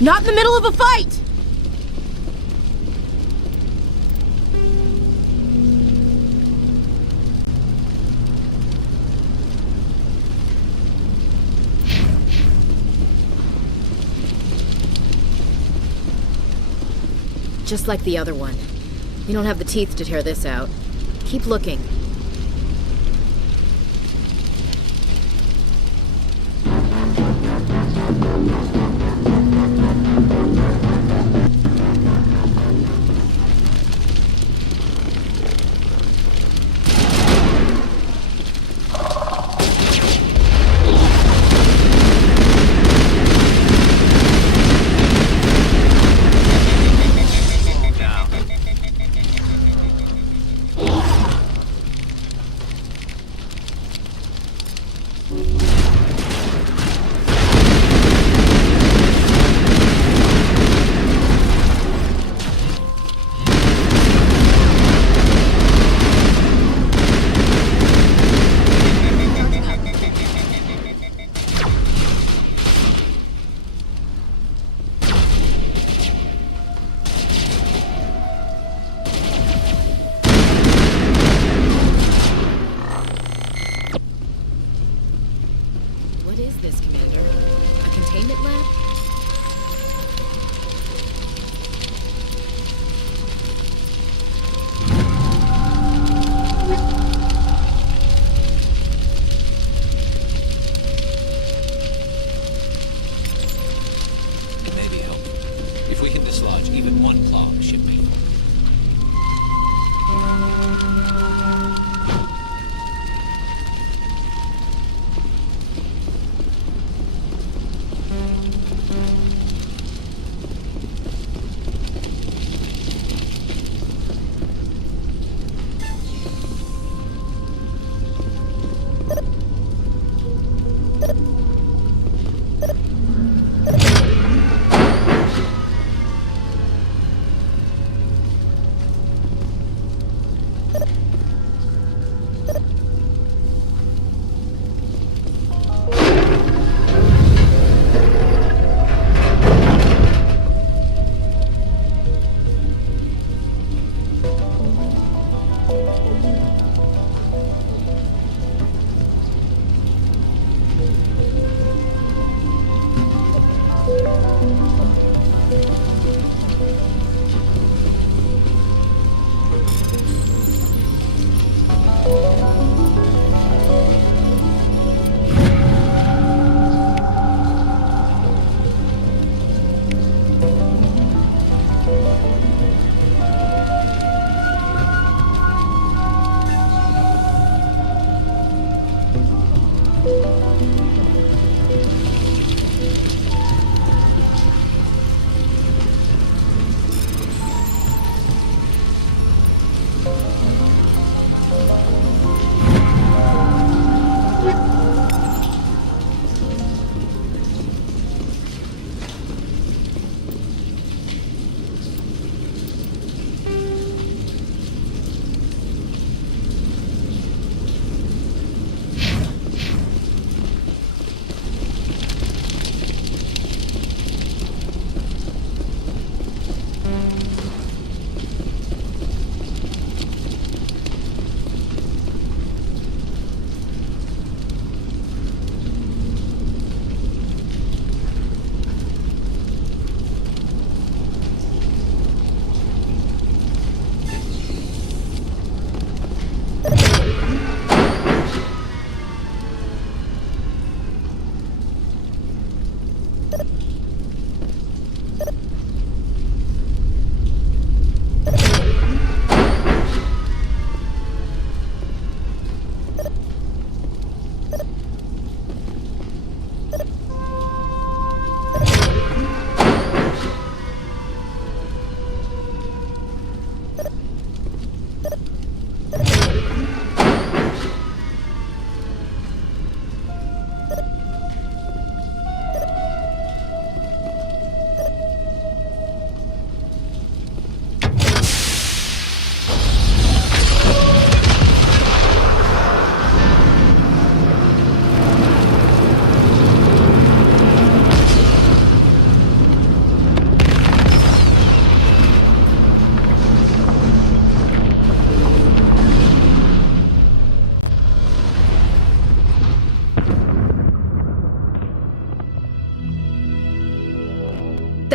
Not in the middle of a fight! Just like the other one. You don't have the teeth to tear this out. Keep looking. What is this, Commander? A containment lab? It may be helpful if we can dislodge even one clog, shipmate.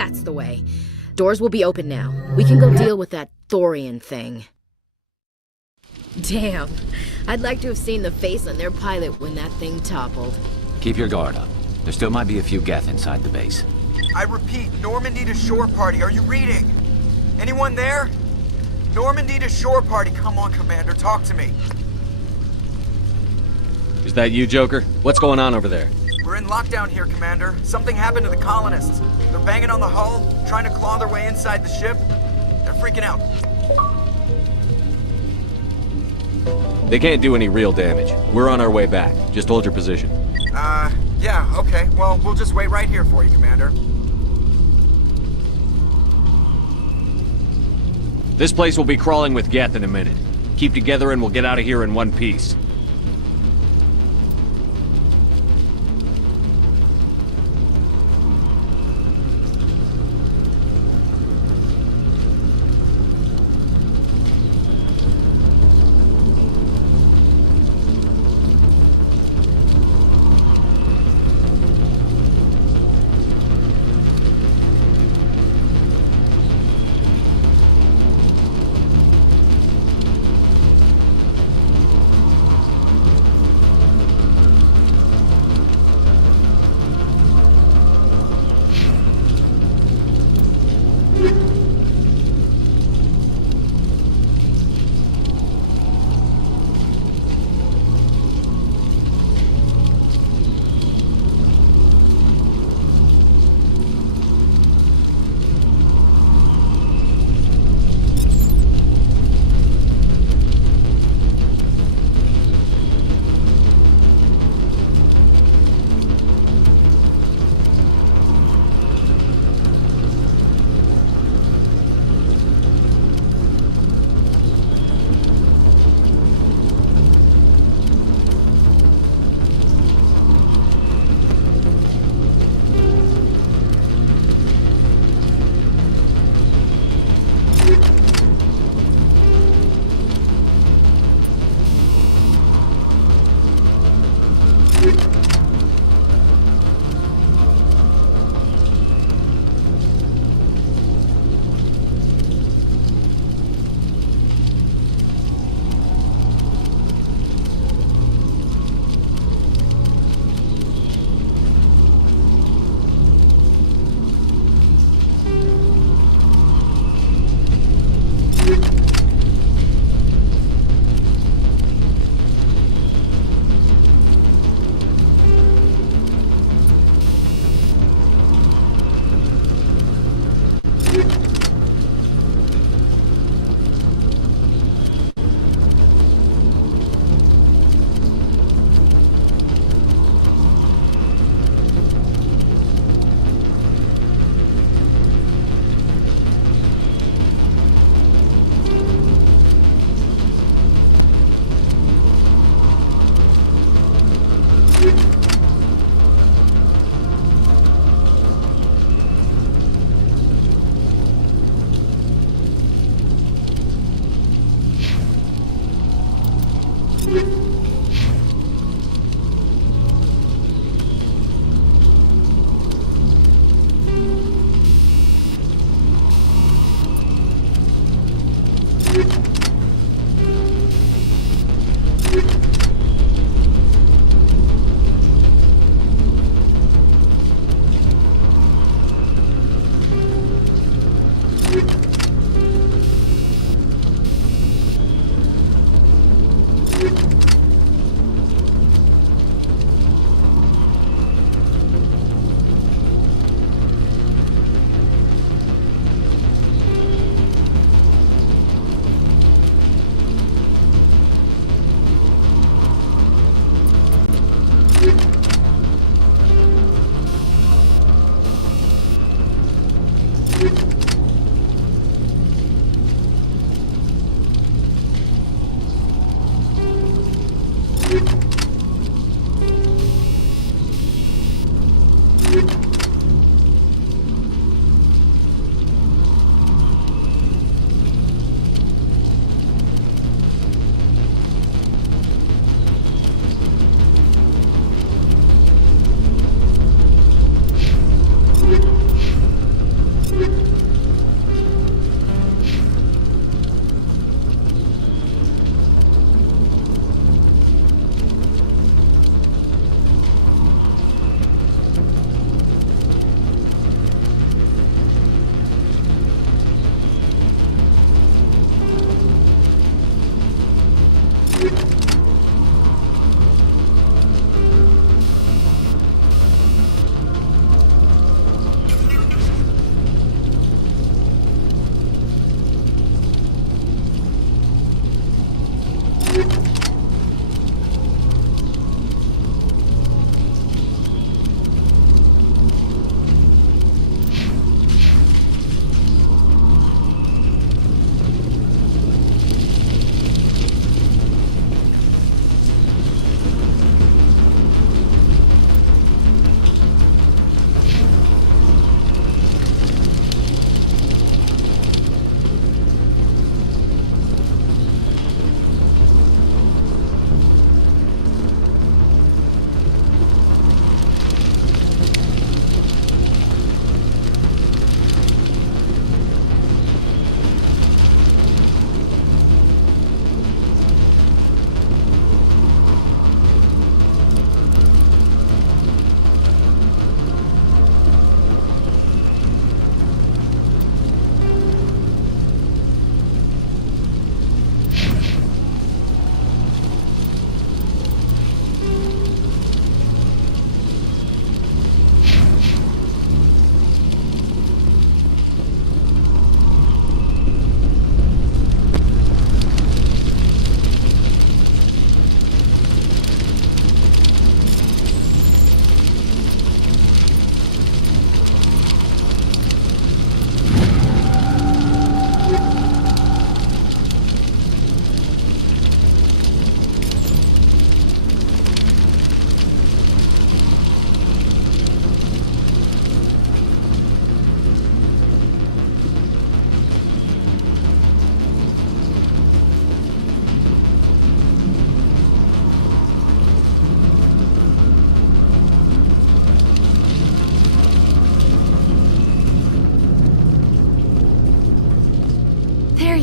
That's the way. Doors will be open now. We can go deal with that Thorian thing. Damn. I'd like to have seen the face on their pilot when that thing toppled. Keep your guard up. There still might be a few Geth inside the base. I repeat, Normandy to shore party. Are you reading? Anyone there? Normandy to shore party. Come on, Commander. Talk to me. Is that you, Joker? What's going on over there? We're in lockdown here, Commander. Something happened to the colonists. They're banging on the hull, trying to claw their way inside the ship. They're freaking out. They can't do any real damage. We're on our way back. Just hold your position. Yeah, okay. Well, we'll just wait right here for you, Commander. This place will be crawling with Geth in a minute. Keep together and we'll get out of here in one piece.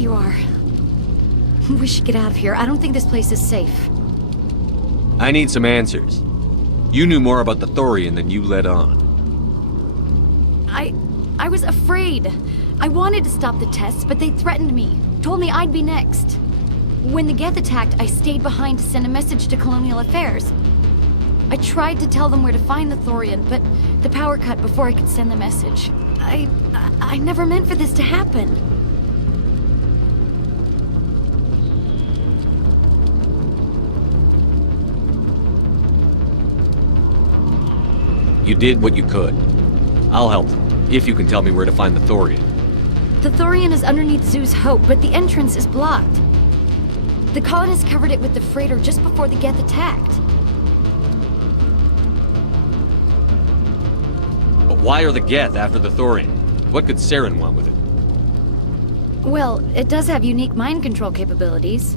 you are. We should get out of here. I don't think this place is safe. I need some answers. You knew more about the Thorian than you let on. I was afraid. I wanted to stop the tests, but they threatened me. Told me I'd be next. When the Geth attacked, I stayed behind to send a message to Colonial Affairs. I tried to tell them where to find the Thorian, but the power cut before I could send the message. I never meant for this to happen. You did what you could. I'll help them, if you can tell me where to find the Thorian. The Thorian is underneath Zeus Hope, but the entrance is blocked. The colonists covered it with the freighter just before the Geth attacked. But why are the Geth after the Thorian? What could Saren want with it? Well, it does have unique mind control capabilities.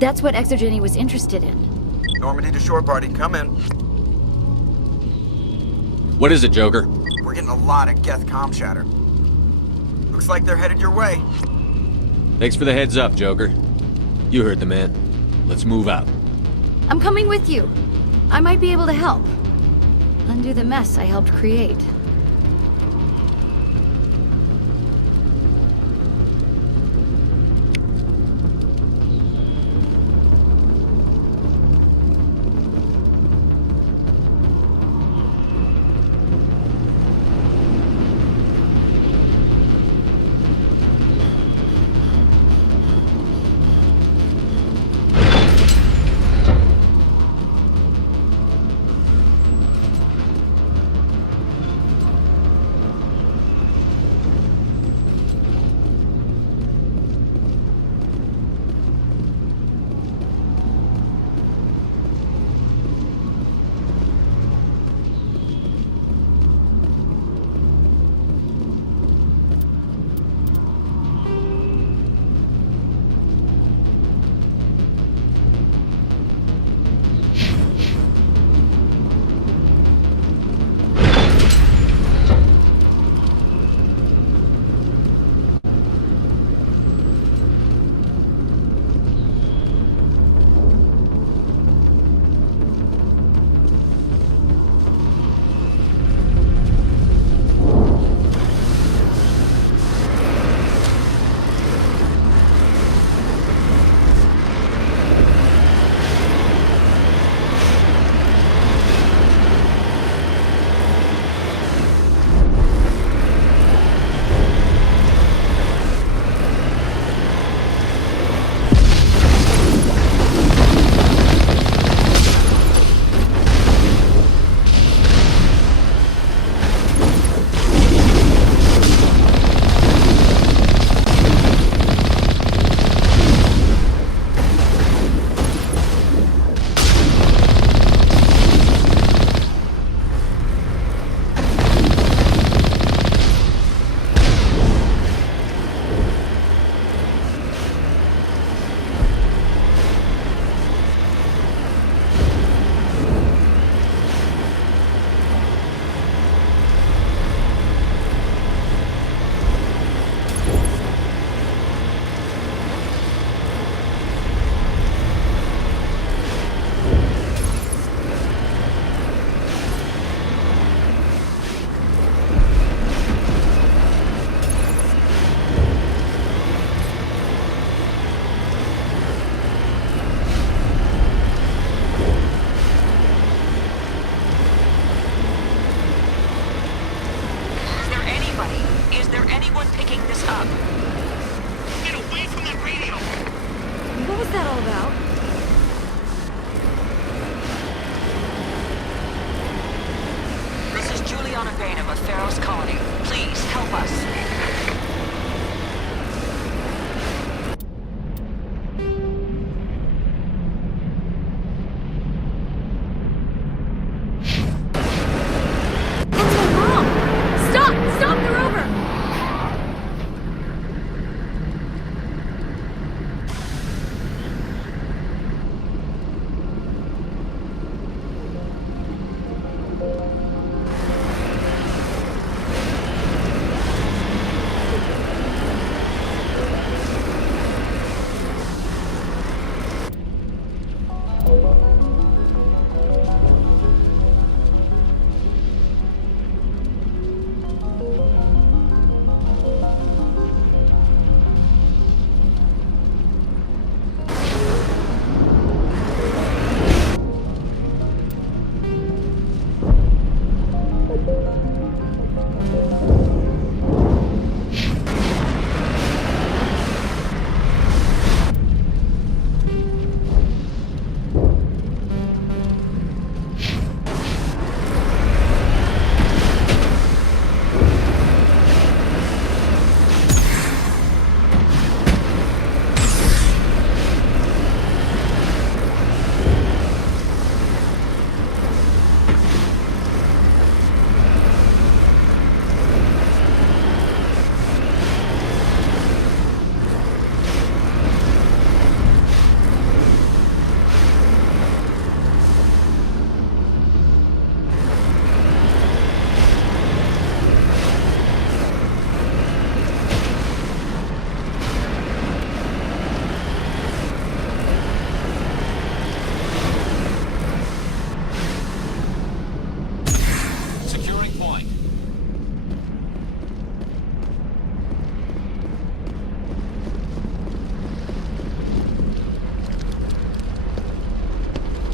That's what Exogeny was interested in. Normandy to shore party, come in. What is it, Joker? We're getting a lot of Geth comm chatter. Looks like they're headed your way. Thanks for the heads up, Joker. You heard the man. Let's move out. I'm coming with you. I might be able to help. Undo the mess I helped create.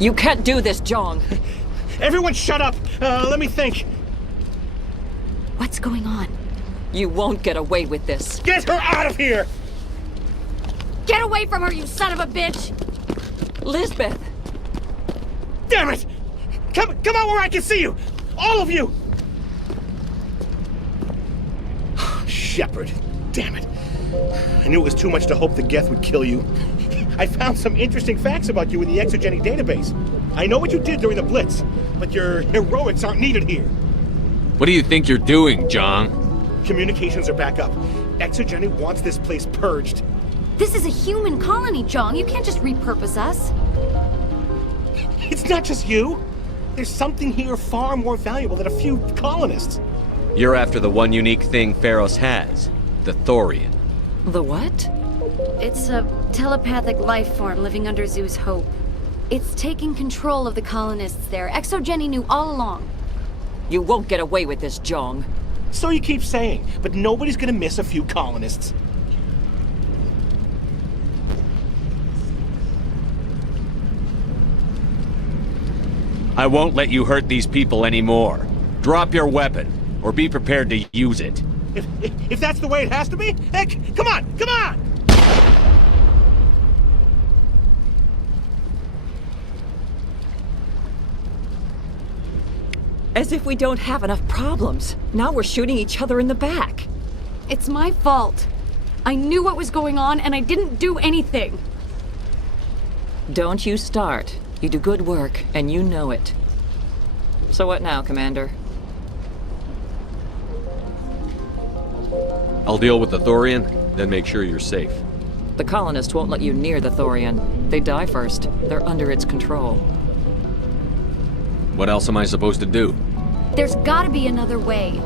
You can't do this, Jong. Everyone shut up! Let me think. What's going on? You won't get away with this. Get her out of here! Get away from her, you son of a bitch! Lisbeth! Damn it! Come out where I can see you! All of you! Shepard, damn it. I knew it was too much to hope the Geth would kill you. I found some interesting facts about you in the Exogeny database. I know what you did during the Blitz, but your heroics aren't needed here. What do you think you're doing, Jong? Communications are back up. Exogeny wants this place purged. This is a human colony, Jong. You can't just repurpose us. It's not just you. There's something here far more valuable than a few colonists. You're after the one unique thing Pharos has, the Thorian. The what? It's a telepathic life form living under Zeus Hope. It's taking control of the colonists there. Exogeny knew all along. You won't get away with this, Jong. So you keep saying, but nobody's gonna miss a few colonists. I won't let you hurt these people anymore. Drop your weapon, or be prepared to use it. If that's the way it has to be, heck, come on, come on! As if we don't have enough problems. Now we're shooting each other in the back. It's my fault. I knew what was going on and I didn't do anything. Don't you start. You do good work, and you know it. So what now, Commander? I'll deal with the Thorian, then make sure you're safe. The colonists won't let you near the Thorian. They die first. They're under its control. What else am I supposed to do? There's gotta be another way.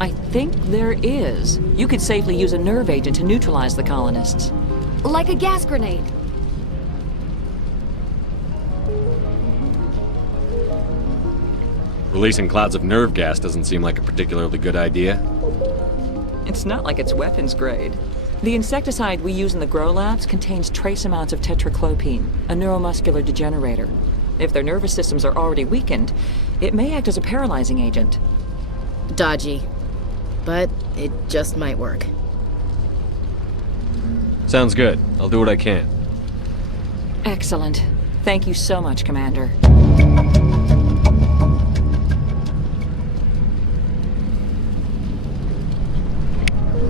I think there is. You could safely use a nerve agent to neutralize the colonists. Like a gas grenade. Releasing clouds of nerve gas doesn't seem like a particularly good idea. It's not like it's weapons grade. The insecticide we use in the Grow Labs contains trace amounts of tetraclopine, a neuromuscular degenerator. If their nervous systems are already weakened, it may act as a paralyzing agent. Dodgy. But it just might work. Sounds good. I'll do what I can. Excellent. Thank you so much, Commander.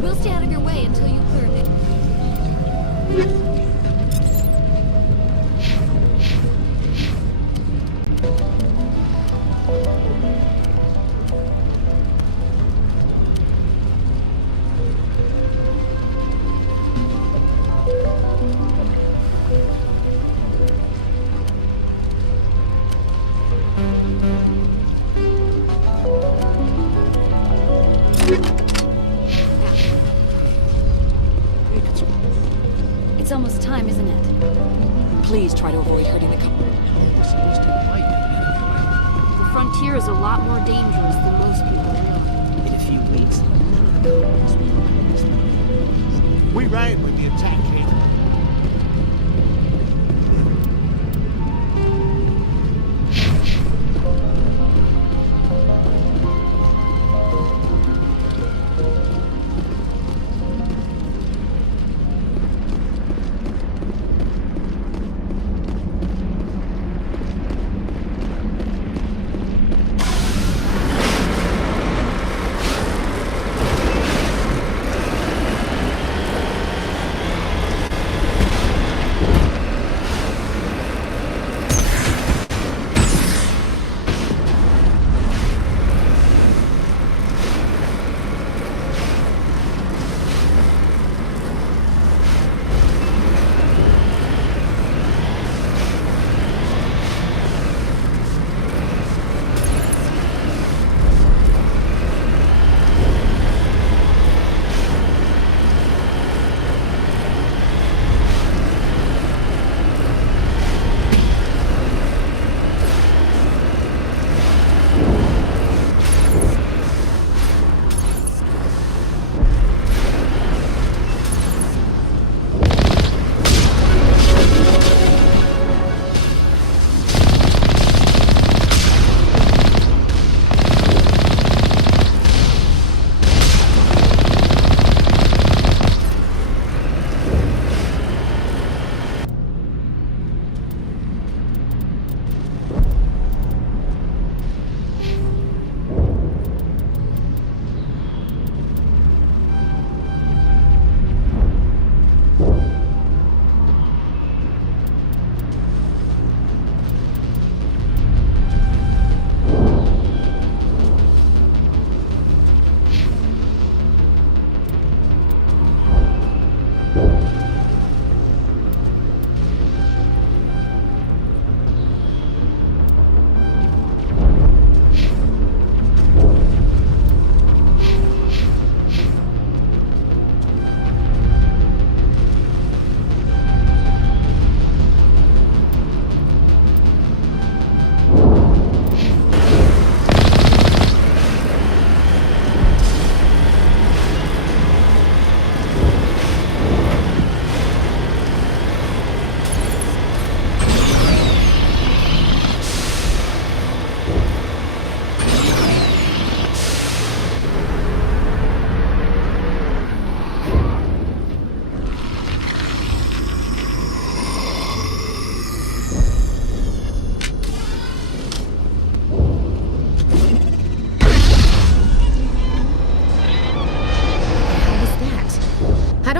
We'll stay out of your way until you clear it. It's almost time, isn't it? Please try to avoid hurting the couple. The frontier is a lot more dangerous than most people realize. In a few weeks, none of the colonists will know this. We ride with the attack, Kate.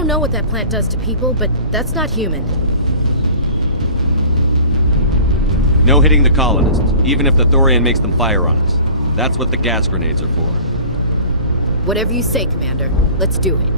don't know what that plant does to people, but that's not human. No hitting the colonists, even if the Thorian makes them fire on us. That's what the gas grenades are for. Whatever you say, Commander. Let's do it.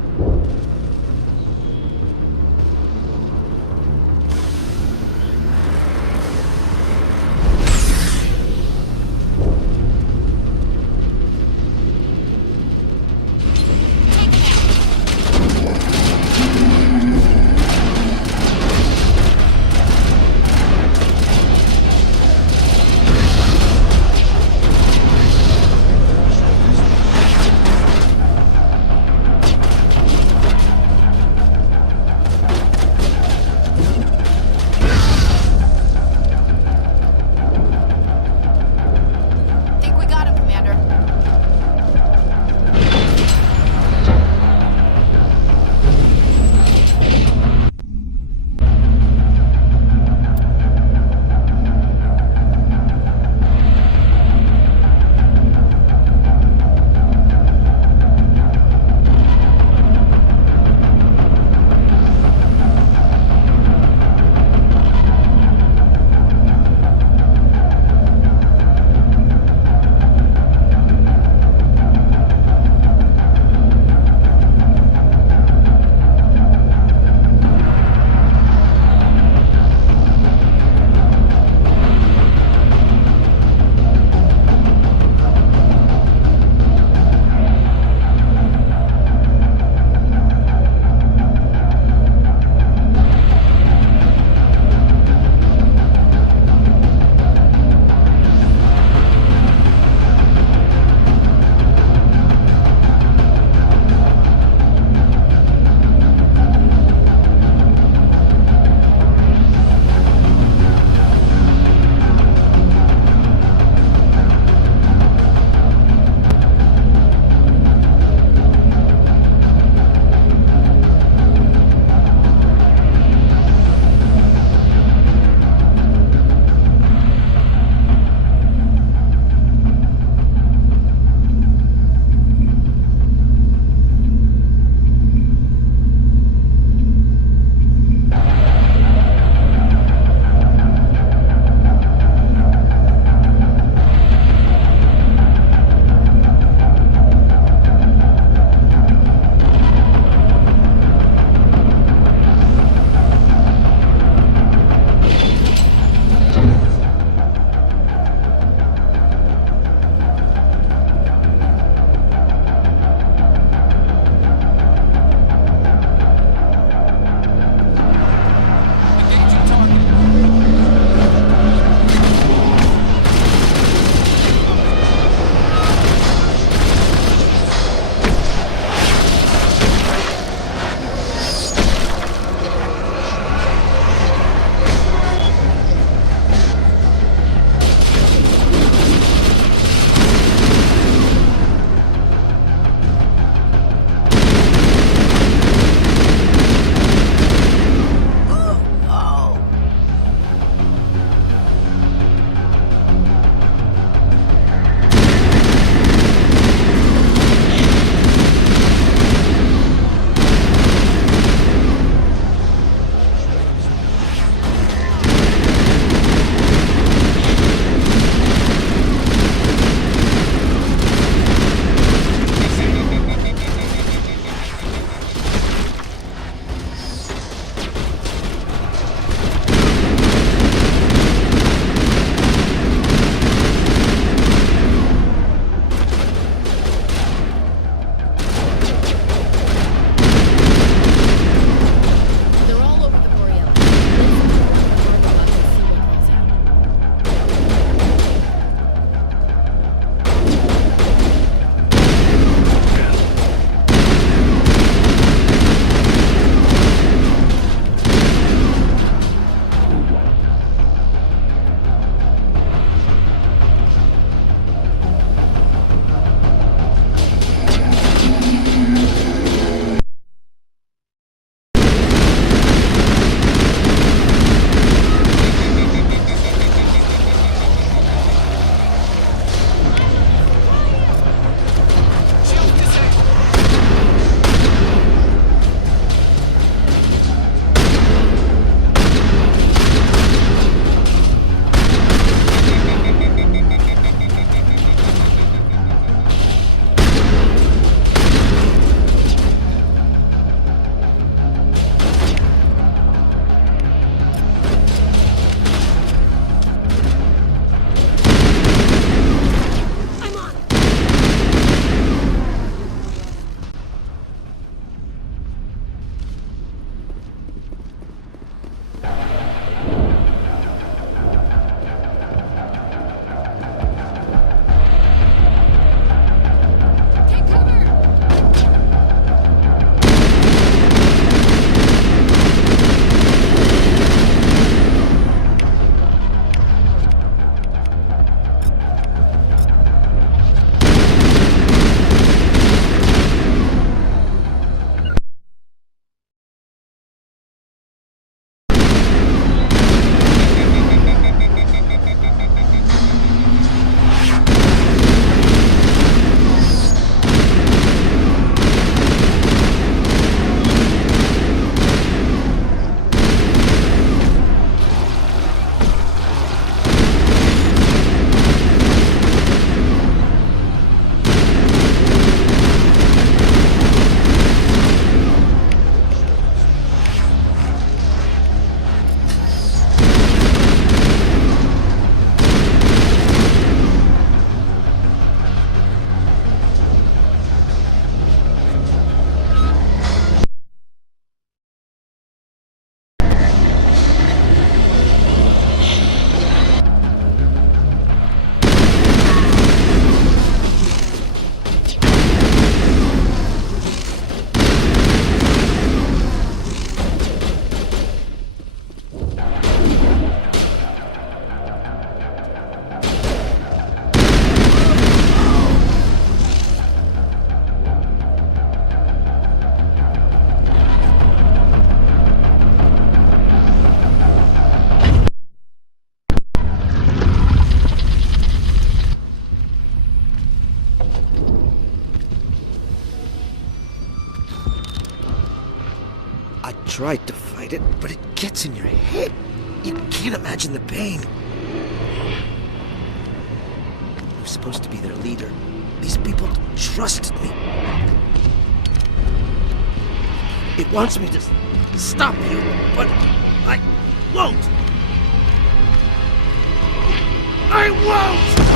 tried to fight it, but it gets in your head. You can't imagine the pain. I'm supposed to be their leader. These people trusted me. It wants me to stop you, but I won't! I won't!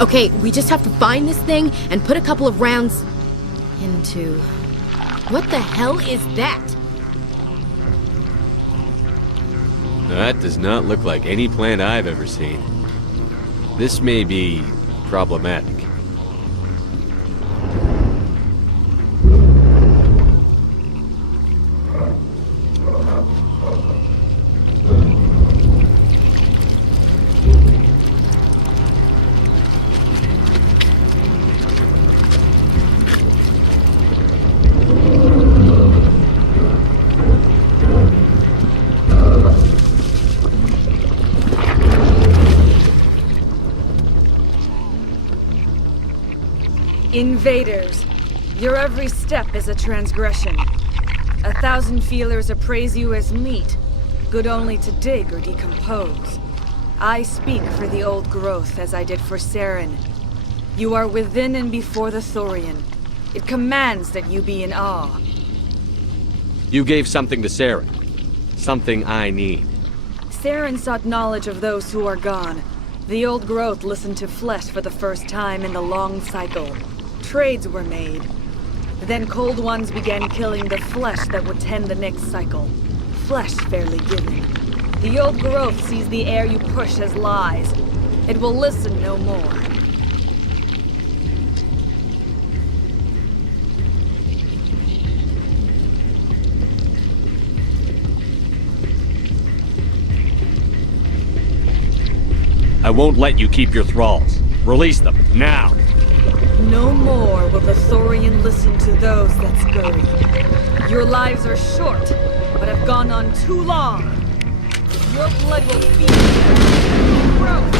Okay, we just have to find this thing and put a couple of rounds into... What the hell is that? That does not look like any plant I've ever seen. This may be problematic. Invaders, your every step is a transgression. 1,000 feelers appraise you as meat, good only to dig or decompose. I speak for the old growth as I did for Saren. You are within and before the Thorian. It commands that you be in awe. You gave something to Saren. Something I need. Saren sought knowledge of those who are gone. The old growth listened to flesh for the first time in the long cycle. Trades were made. Then Cold Ones began killing the flesh that would tend the next cycle. Flesh fairly given. The old growth sees the air you push as lies. It will listen no more. I won't let you keep your thralls. Release them, now! No more will the Thorian listen to those that scurry. Your lives are short, but have gone on too long. Your blood will feed you. Growth.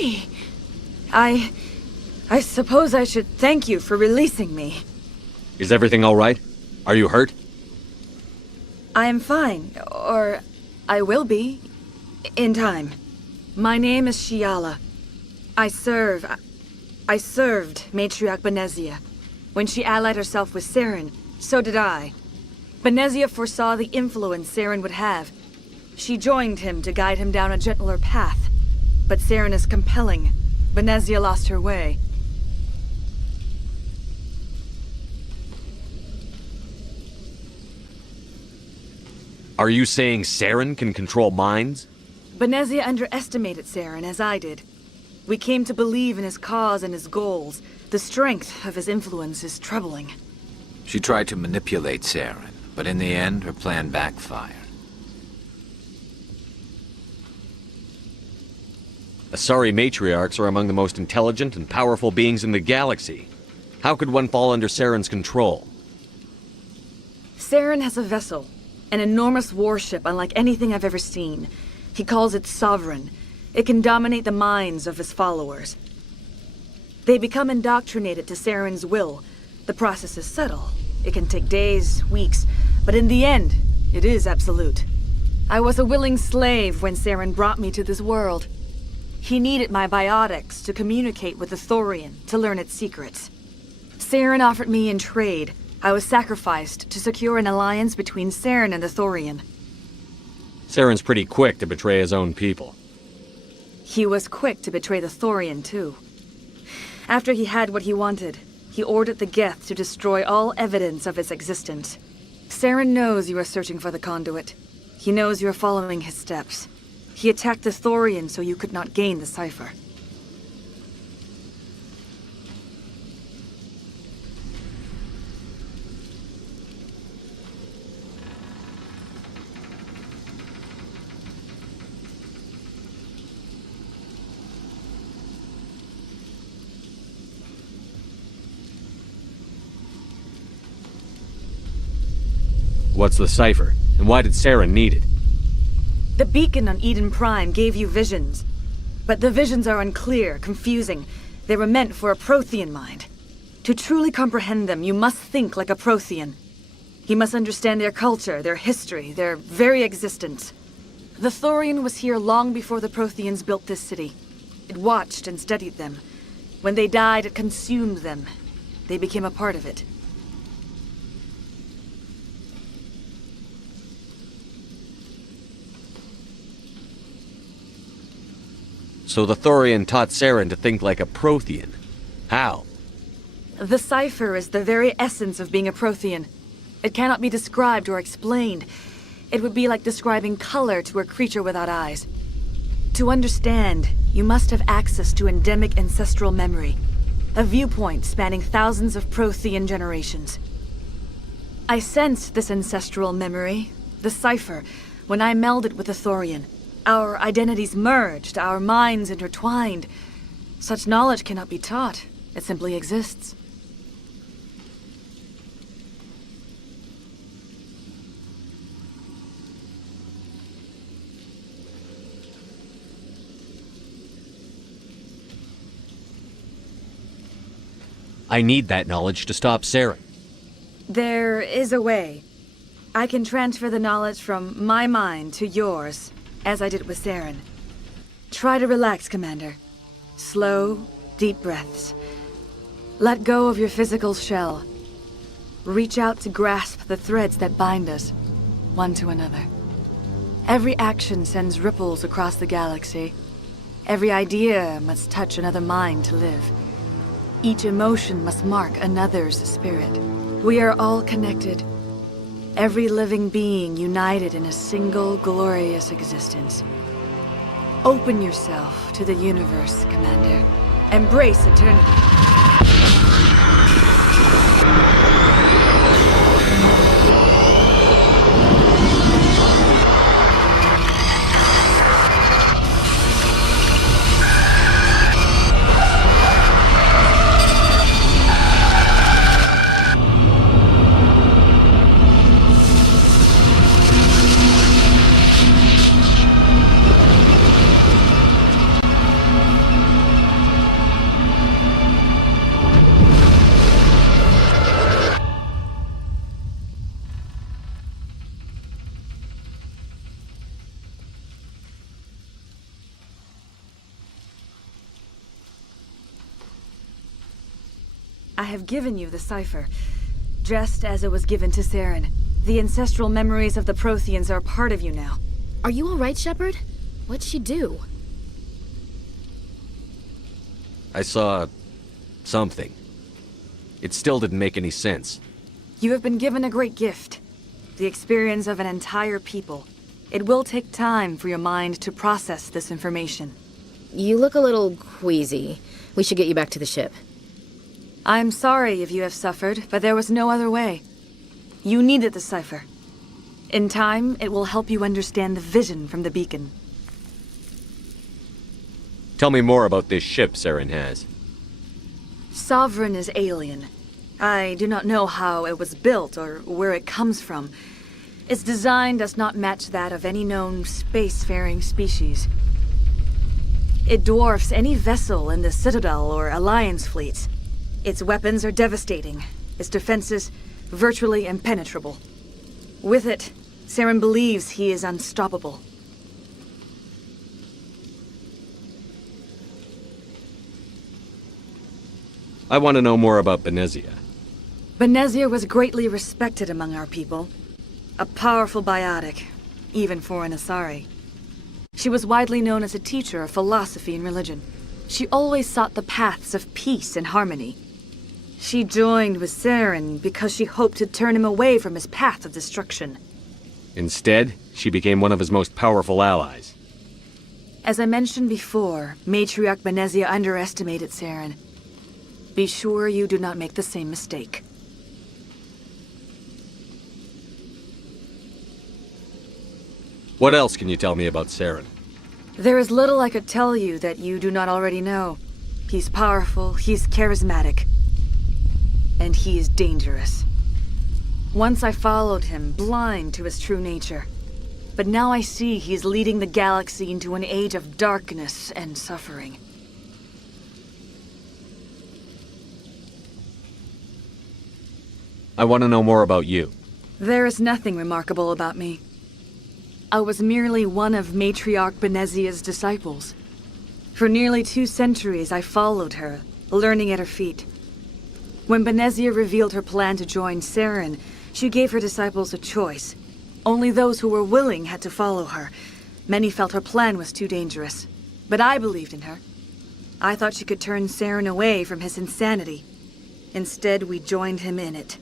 free. I suppose I should thank you for releasing me. Is everything all right? Are you hurt? I am fine, or I will be, in time. My name is Shiala. I served Matriarch Benezia. When she allied herself with Saren, so did I. Benezia foresaw the influence Saren would have. She joined him to guide him down a gentler path. But Saren is compelling. Benezia lost her way. Are you saying Saren can control minds? Benezia underestimated Saren, as I did. We came to believe in his cause and his goals. The strength of his influence is troubling. She tried to manipulate Saren, but in the end, her plan backfired. Asari matriarchs are among the most intelligent and powerful beings in the galaxy. How could one fall under Saren's control? Saren has a vessel, an enormous warship unlike anything I've ever seen. He calls it Sovereign. It can dominate the minds of his followers. They become indoctrinated to Saren's will. The process is subtle. It can take days, weeks, but in the end, it is absolute. I was a willing slave when Saren brought me to this world. He needed my biotics to communicate with the Thorian, to learn its secrets. Saren offered me in trade. I was sacrificed to secure an alliance between Saren and the Thorian. Saren's pretty quick to betray his own people. He was quick to betray the Thorian, too. After he had what he wanted, he ordered the Geth to destroy all evidence of its existence. Saren knows you are searching for the conduit. He knows you are following his steps. He attacked the Thorian so you could not gain the cipher. What's the cipher, and why did Saren need it? The beacon on Eden Prime gave you visions. But the visions are unclear, confusing. They were meant for a Prothean mind. To truly comprehend them, you must think like a Prothean. You must understand their culture, their history, their very existence. The Thorian was here long before the Protheans built this city. It watched and studied them. When they died, it consumed them. They became a part of it. So the Thorian taught Saren to think like a Prothean. How? The cipher is the very essence of being a Prothean. It cannot be described or explained. It would be like describing color to a creature without eyes. To understand, you must have access to endemic ancestral memory, a viewpoint spanning thousands of Prothean generations. I sensed this ancestral memory, the cipher, when I melded with the Thorian. Our identities merged, our minds intertwined. Such knowledge cannot be taught. It simply exists. I need that knowledge to stop Saren. There is a way. I can transfer the knowledge from my mind to yours, as I did with Saren. Try to relax, Commander. Slow, deep breaths. Let go of your physical shell. Reach out to grasp the threads that bind us, one to another. Every action sends ripples across the galaxy. Every idea must touch another mind to live. Each emotion must mark another's spirit. We are all connected. Every living being united in a single glorious existence. Open yourself to the universe, Commander. Embrace eternity. I have given you the cipher, just as it was given to Saren. The ancestral memories of the Protheans are a part of you now. Are you alright, Shepard? What'd she do? I saw something. It still didn't make any sense. You have been given a great gift. The experience of an entire people. It will take time for your mind to process this information. You look a little queasy. We should get you back to the ship. I'm sorry if you have suffered, but there was no other way. You needed the cipher. In time, it will help you understand the vision from the beacon. Tell me more about this ship Saren has. Sovereign is alien. I do not know how it was built or where it comes from. Its design does not match that of any known spacefaring species. It dwarfs any vessel in the Citadel or Alliance fleets. Its weapons are devastating, its defenses virtually impenetrable. With it, Saren believes he is unstoppable. I want to know more about Benezia. Benezia was greatly respected among our people. A powerful biotic, even for an Asari. She was widely known as a teacher of philosophy and religion. She always sought the paths of peace and harmony. She joined with Saren because she hoped to turn him away from his path of destruction. Instead, she became one of his most powerful allies. As I mentioned before, Matriarch Benezia underestimated Saren. Be sure you do not make the same mistake. What else can you tell me about Saren? There is little I could tell you that you do not already know. He's powerful, he's charismatic, and he is dangerous. Once I followed him, blind to his true nature. But now I see he's leading the galaxy into an age of darkness and suffering. I want to know more about you. There is nothing remarkable about me. I was merely one of Matriarch Benezia's disciples. For nearly 2 centuries I followed her, learning at her feet. When Benezia revealed her plan to join Saren, she gave her disciples a choice. Only those who were willing had to follow her. Many felt her plan was too dangerous. But I believed in her. I thought she could turn Saren away from his insanity. Instead, we joined him in it.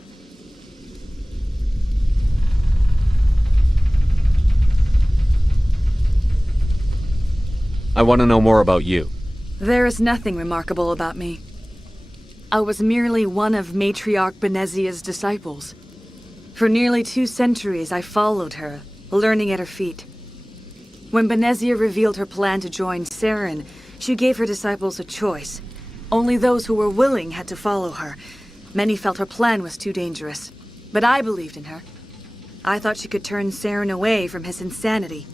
I want to know more about you. There is nothing remarkable about me. I was merely one of Matriarch Benezia's disciples. For nearly 2 centuries I followed her, learning at her feet. When Benezia revealed her plan to join Saren, she gave her disciples a choice. Only those who were willing had to follow her. Many felt her plan was too dangerous. But I believed in her. I thought she could turn Saren away from his insanity.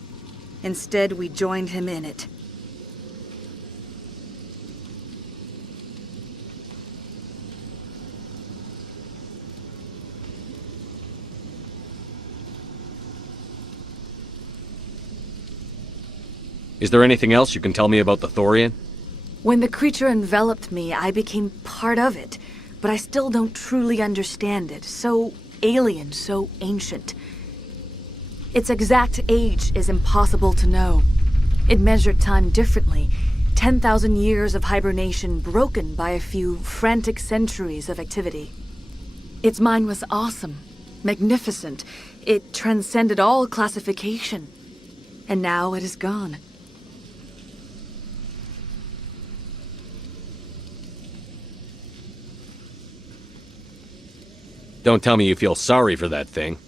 Instead, we joined him in it. Is there anything else you can tell me about the Thorian? When the creature enveloped me, I became part of it, but I still don't truly understand it. So alien, so ancient. Its exact age is impossible to know. It measured time differently. 10,000 years of hibernation broken by a few frantic centuries of activity. Its mind was awesome, magnificent. It transcended all classification. And now it is gone. Don't tell me you feel sorry for that thing.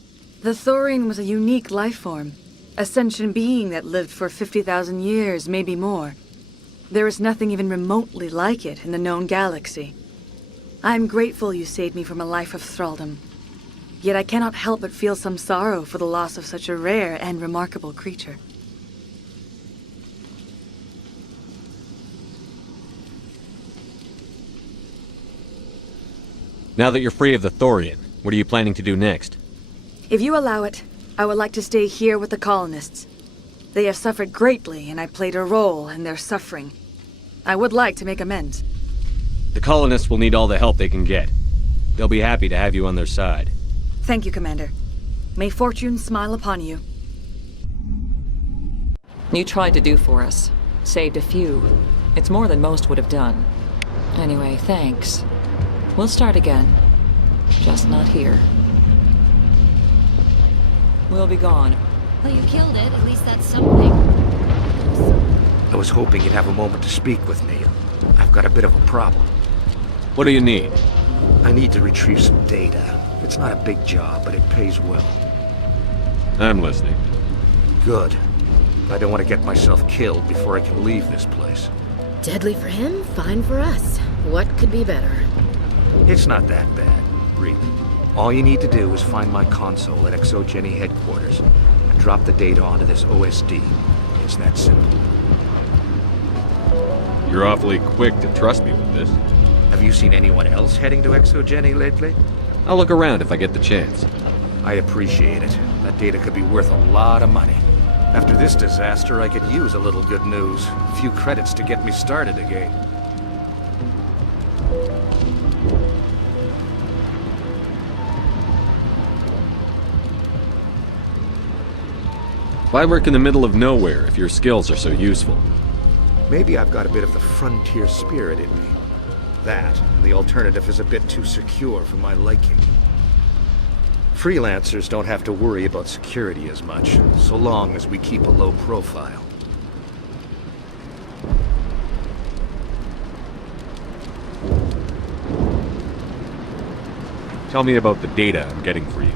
The Thorian was a unique life form. A sentient being that lived for 50,000 years, maybe more. There is nothing even remotely like it in the known galaxy. I am grateful you saved me from a life of thraldom. Yet I cannot help but feel some sorrow for the loss of such a rare and remarkable creature. Now that you're free of the Thorian, what are you planning to do next? If you allow it, I would like to stay here with the colonists. They have suffered greatly, and I played a role in their suffering. I would like to make amends. The colonists will need all the help they can get. They'll be happy to have you on their side. Thank you, Commander. May fortune smile upon you. You tried to do for us. Saved a few. It's more than most would have done. Anyway, thanks. We'll start again. Just not here. We'll be gone. Well, you killed it. At least that's something. I was hoping you'd have a moment to speak with me. I've got a bit of a problem. What do you need? I need to retrieve some data. It's not a big job, but it pays well. I'm listening. Good. I don't want to get myself killed before I can leave this place. Deadly for him, fine for us. What could be better? It's not that bad, really. All you need to do is find my console at ExoGeni headquarters and drop the data onto this OSD. It's that simple. You're awfully quick to trust me with this. Have you seen anyone else heading to ExoGeni lately? I'll look around if I get the chance. I appreciate it. That data could be worth a lot of money. After this disaster, I could use a little good news. A few credits to get me started again. Why work in the middle of nowhere if your skills are so useful? Maybe I've got a bit of the frontier spirit in me. That, and the alternative is a bit too secure for my liking. Freelancers don't have to worry about security as much, so long as we keep a low profile. Tell me about the data I'm getting for you.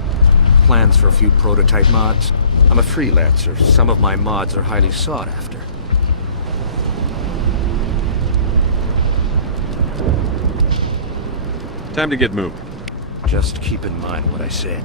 Plans for a few prototype mods? I'm a freelancer. Some of my mods are highly sought after. Time to get moving. Just keep in mind what I said.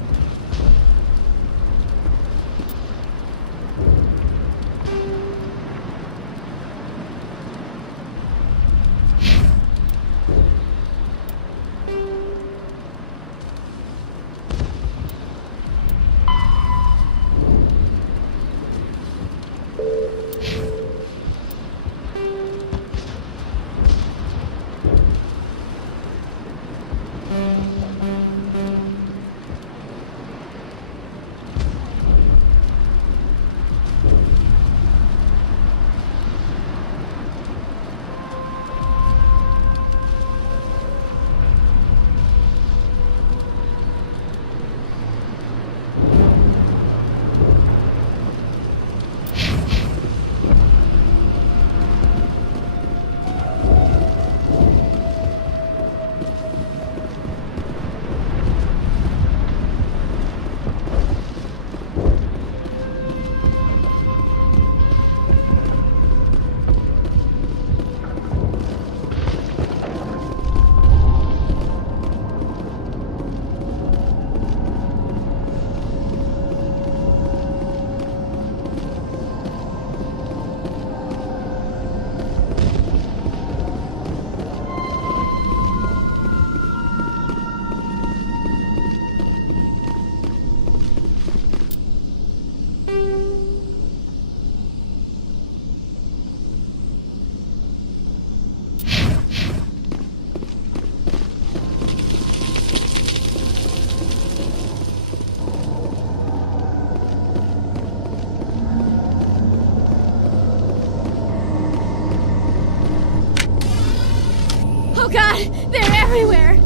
Oh god, they're everywhere!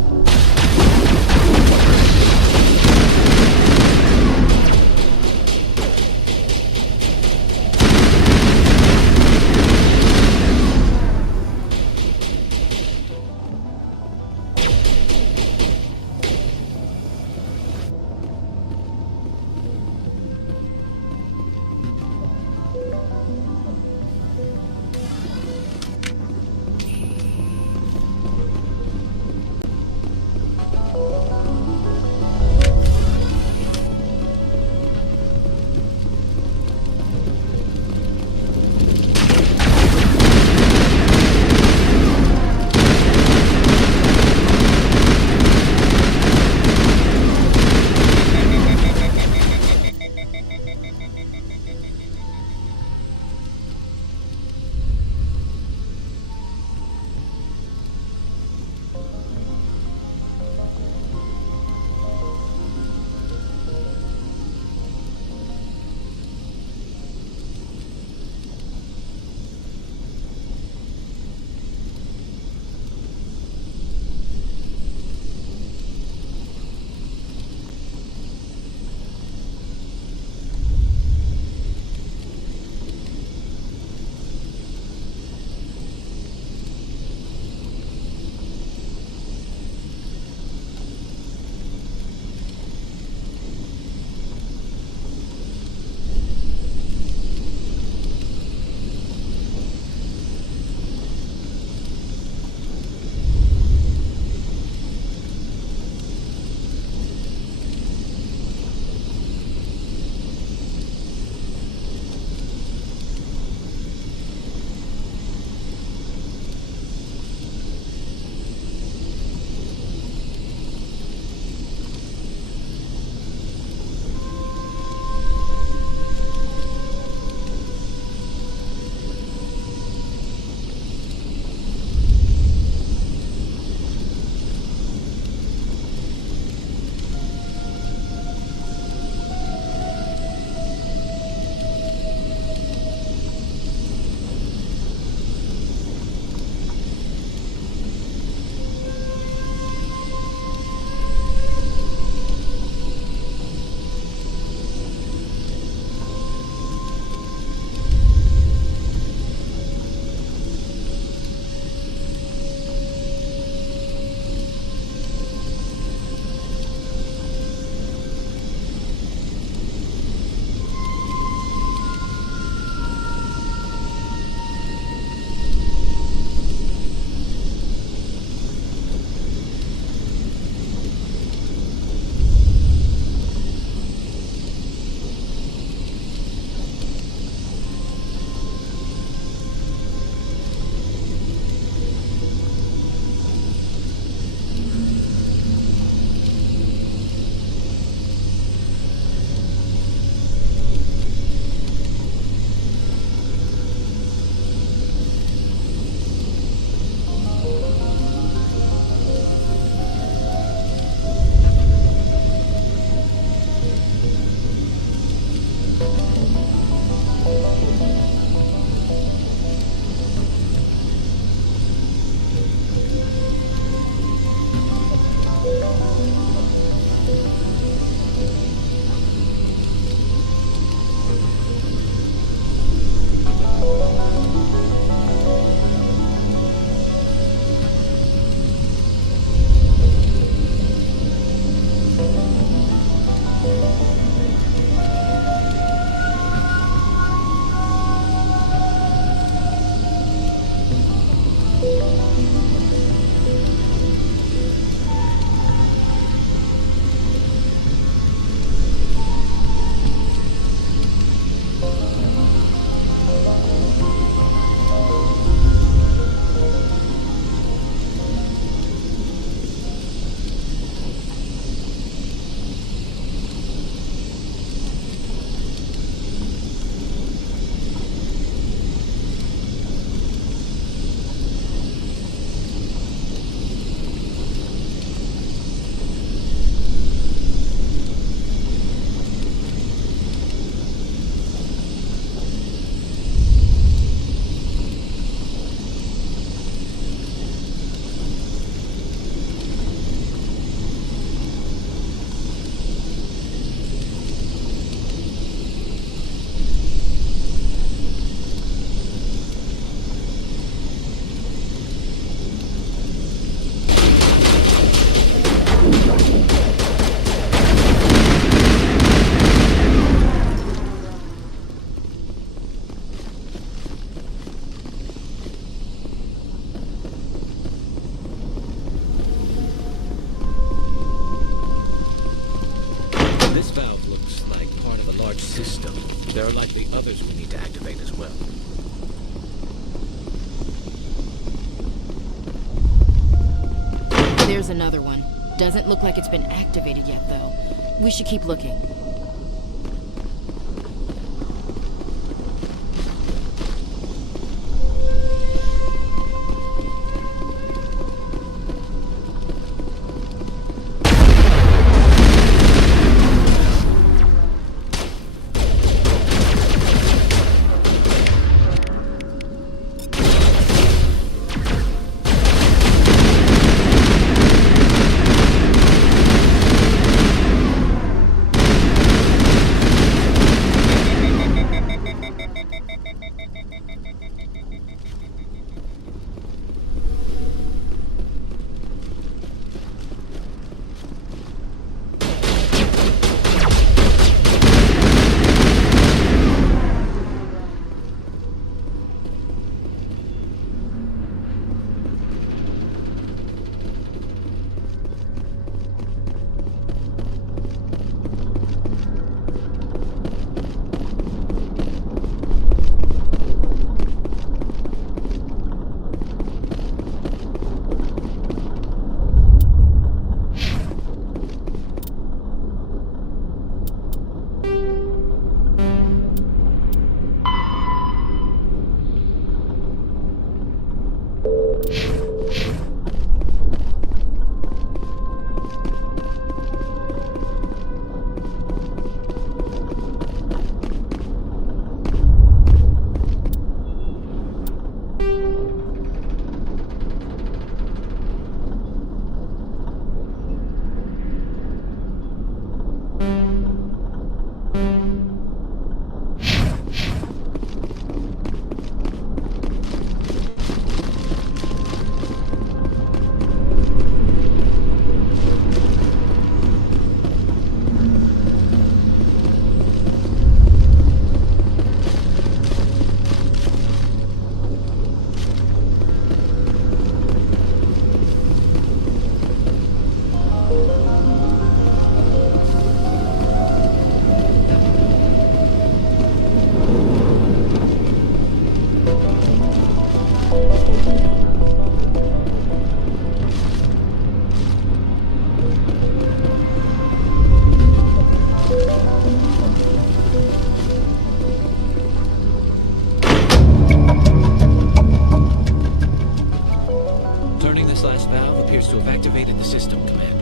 are likely others we need to activate as well. There's another one. Doesn't look like it's been activated yet, though. We should keep looking. appears to have activated the system, Commander.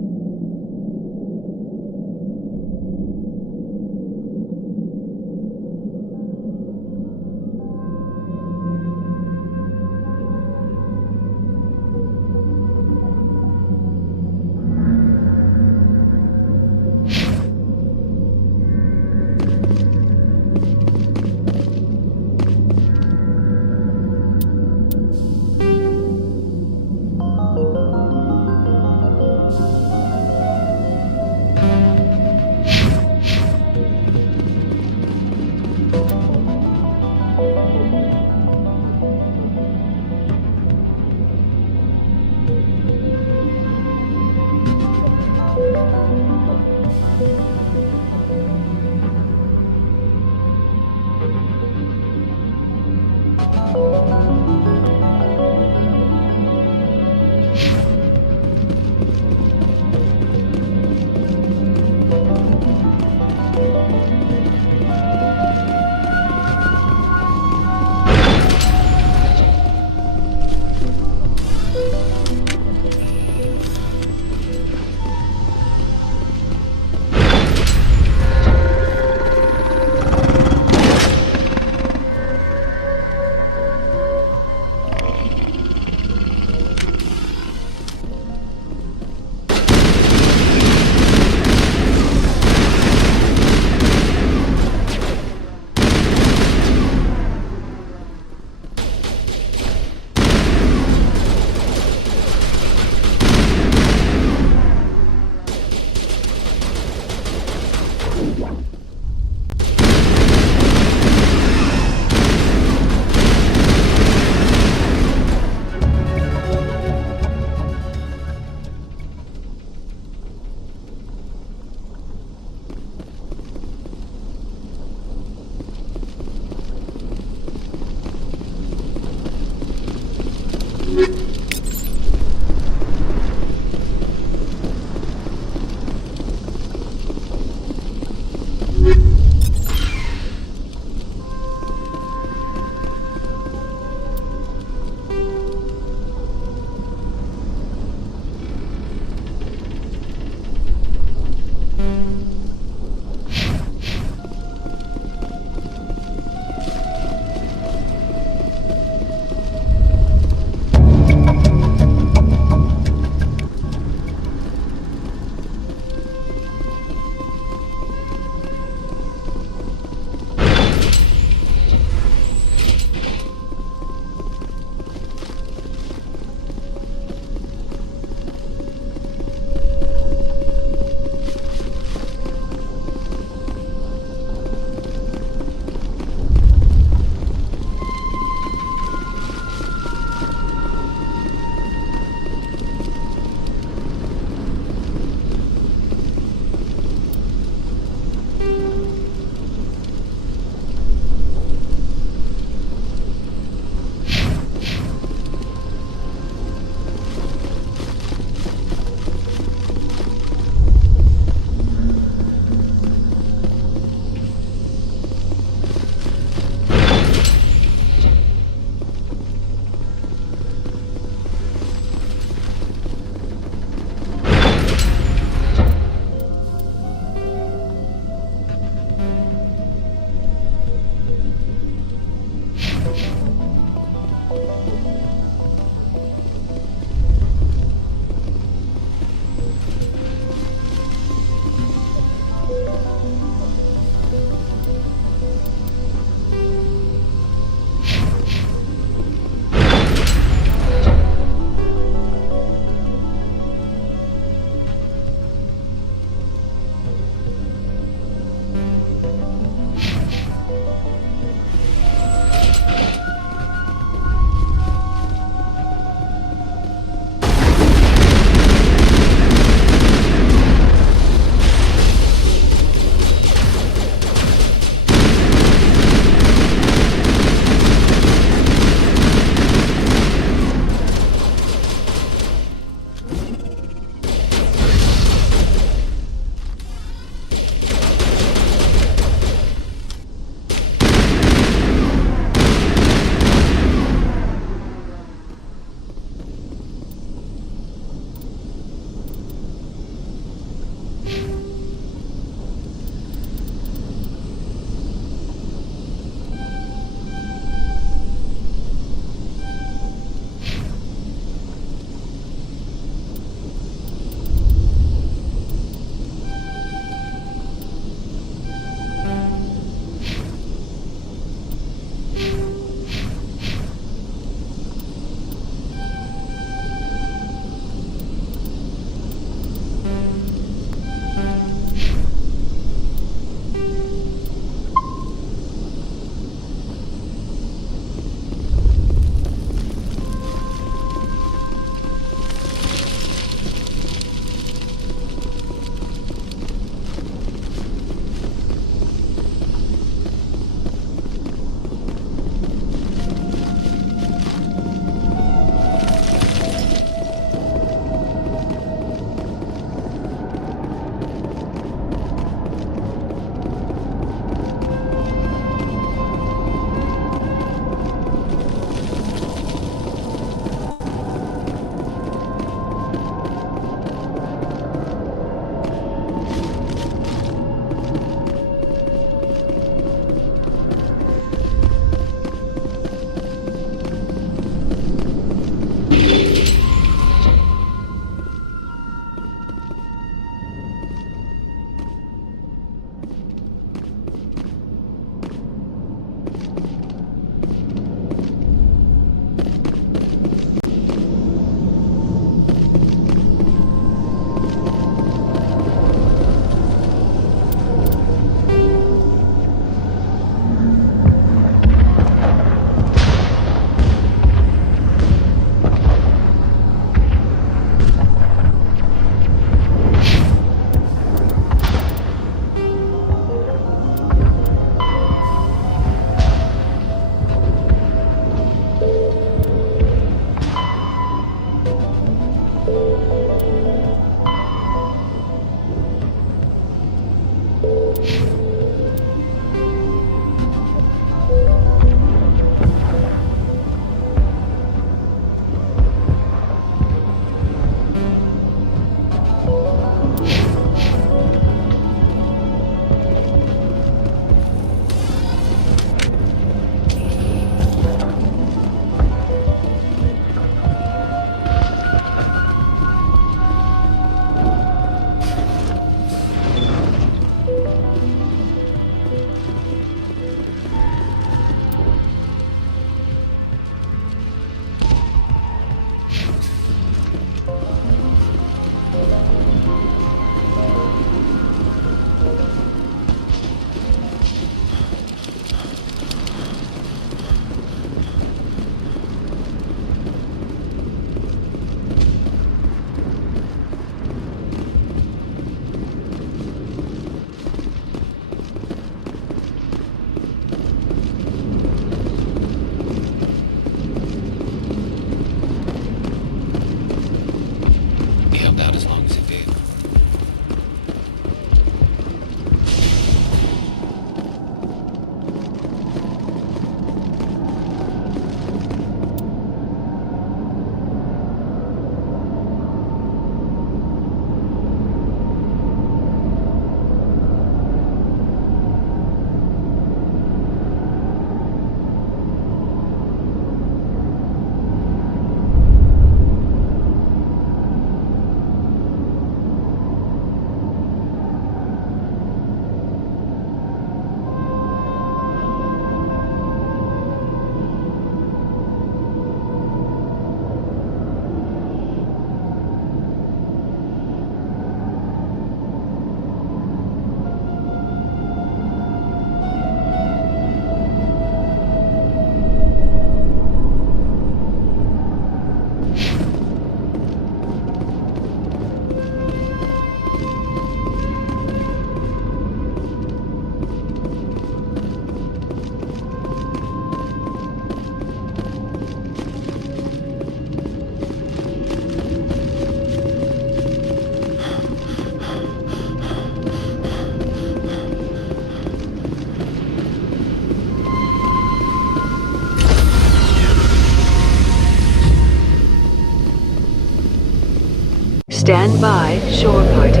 Stand by, shore party.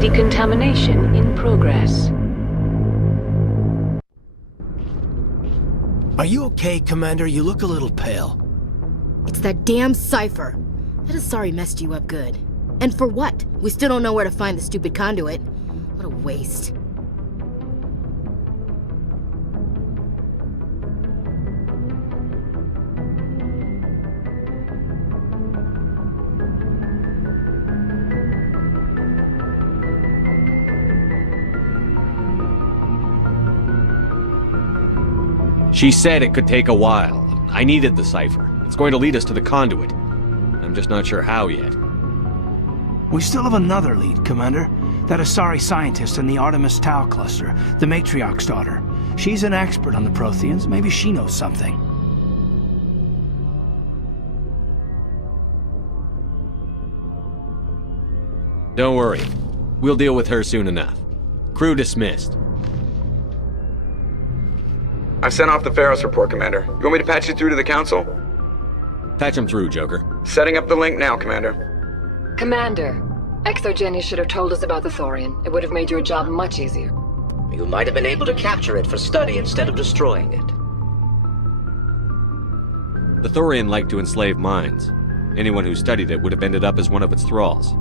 Decontamination in progress. Are you okay, Commander? You look a little pale. It's that damn cipher. That Asari messed you up good. And for what? We still don't know where to find the stupid conduit. What a waste. She said it could take a while. I needed the cipher. It's going to lead us to the conduit. I'm just not sure how yet. We still have another lead, Commander. That Asari scientist in the Artemis Tau cluster, the Matriarch's daughter. She's an expert on the Protheans. Maybe she knows something. Don't worry. We'll deal with her soon enough. Crew dismissed. I've sent off the Pharos report, Commander. You want me to patch you through to the Council? Patch him through, Joker. Setting up the link now, Commander. Commander, ExoGeni should have told us about the Thorian. It would have made your job much easier. You might have been able to capture it for study instead of destroying it. The Thorian liked to enslave minds. Anyone who studied it would have ended up as one of its thralls.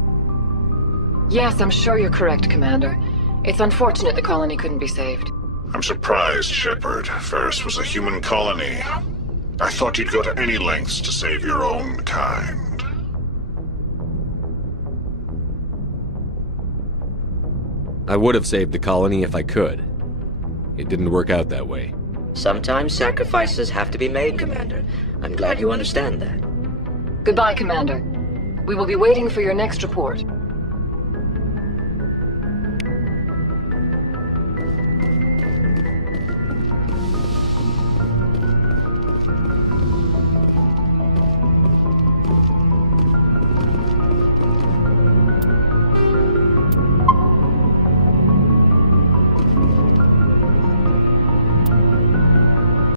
Yes, I'm sure you're correct, Commander. It's unfortunate the colony couldn't be saved. I'm surprised, Shepard. Ferris was a human colony. I thought you'd go to any lengths to save your own kind. I would have saved the colony if I could. It didn't work out that way. Sometimes sacrifices have to be made, Commander. I'm glad you understand that. Goodbye, Commander. We will be waiting for your next report.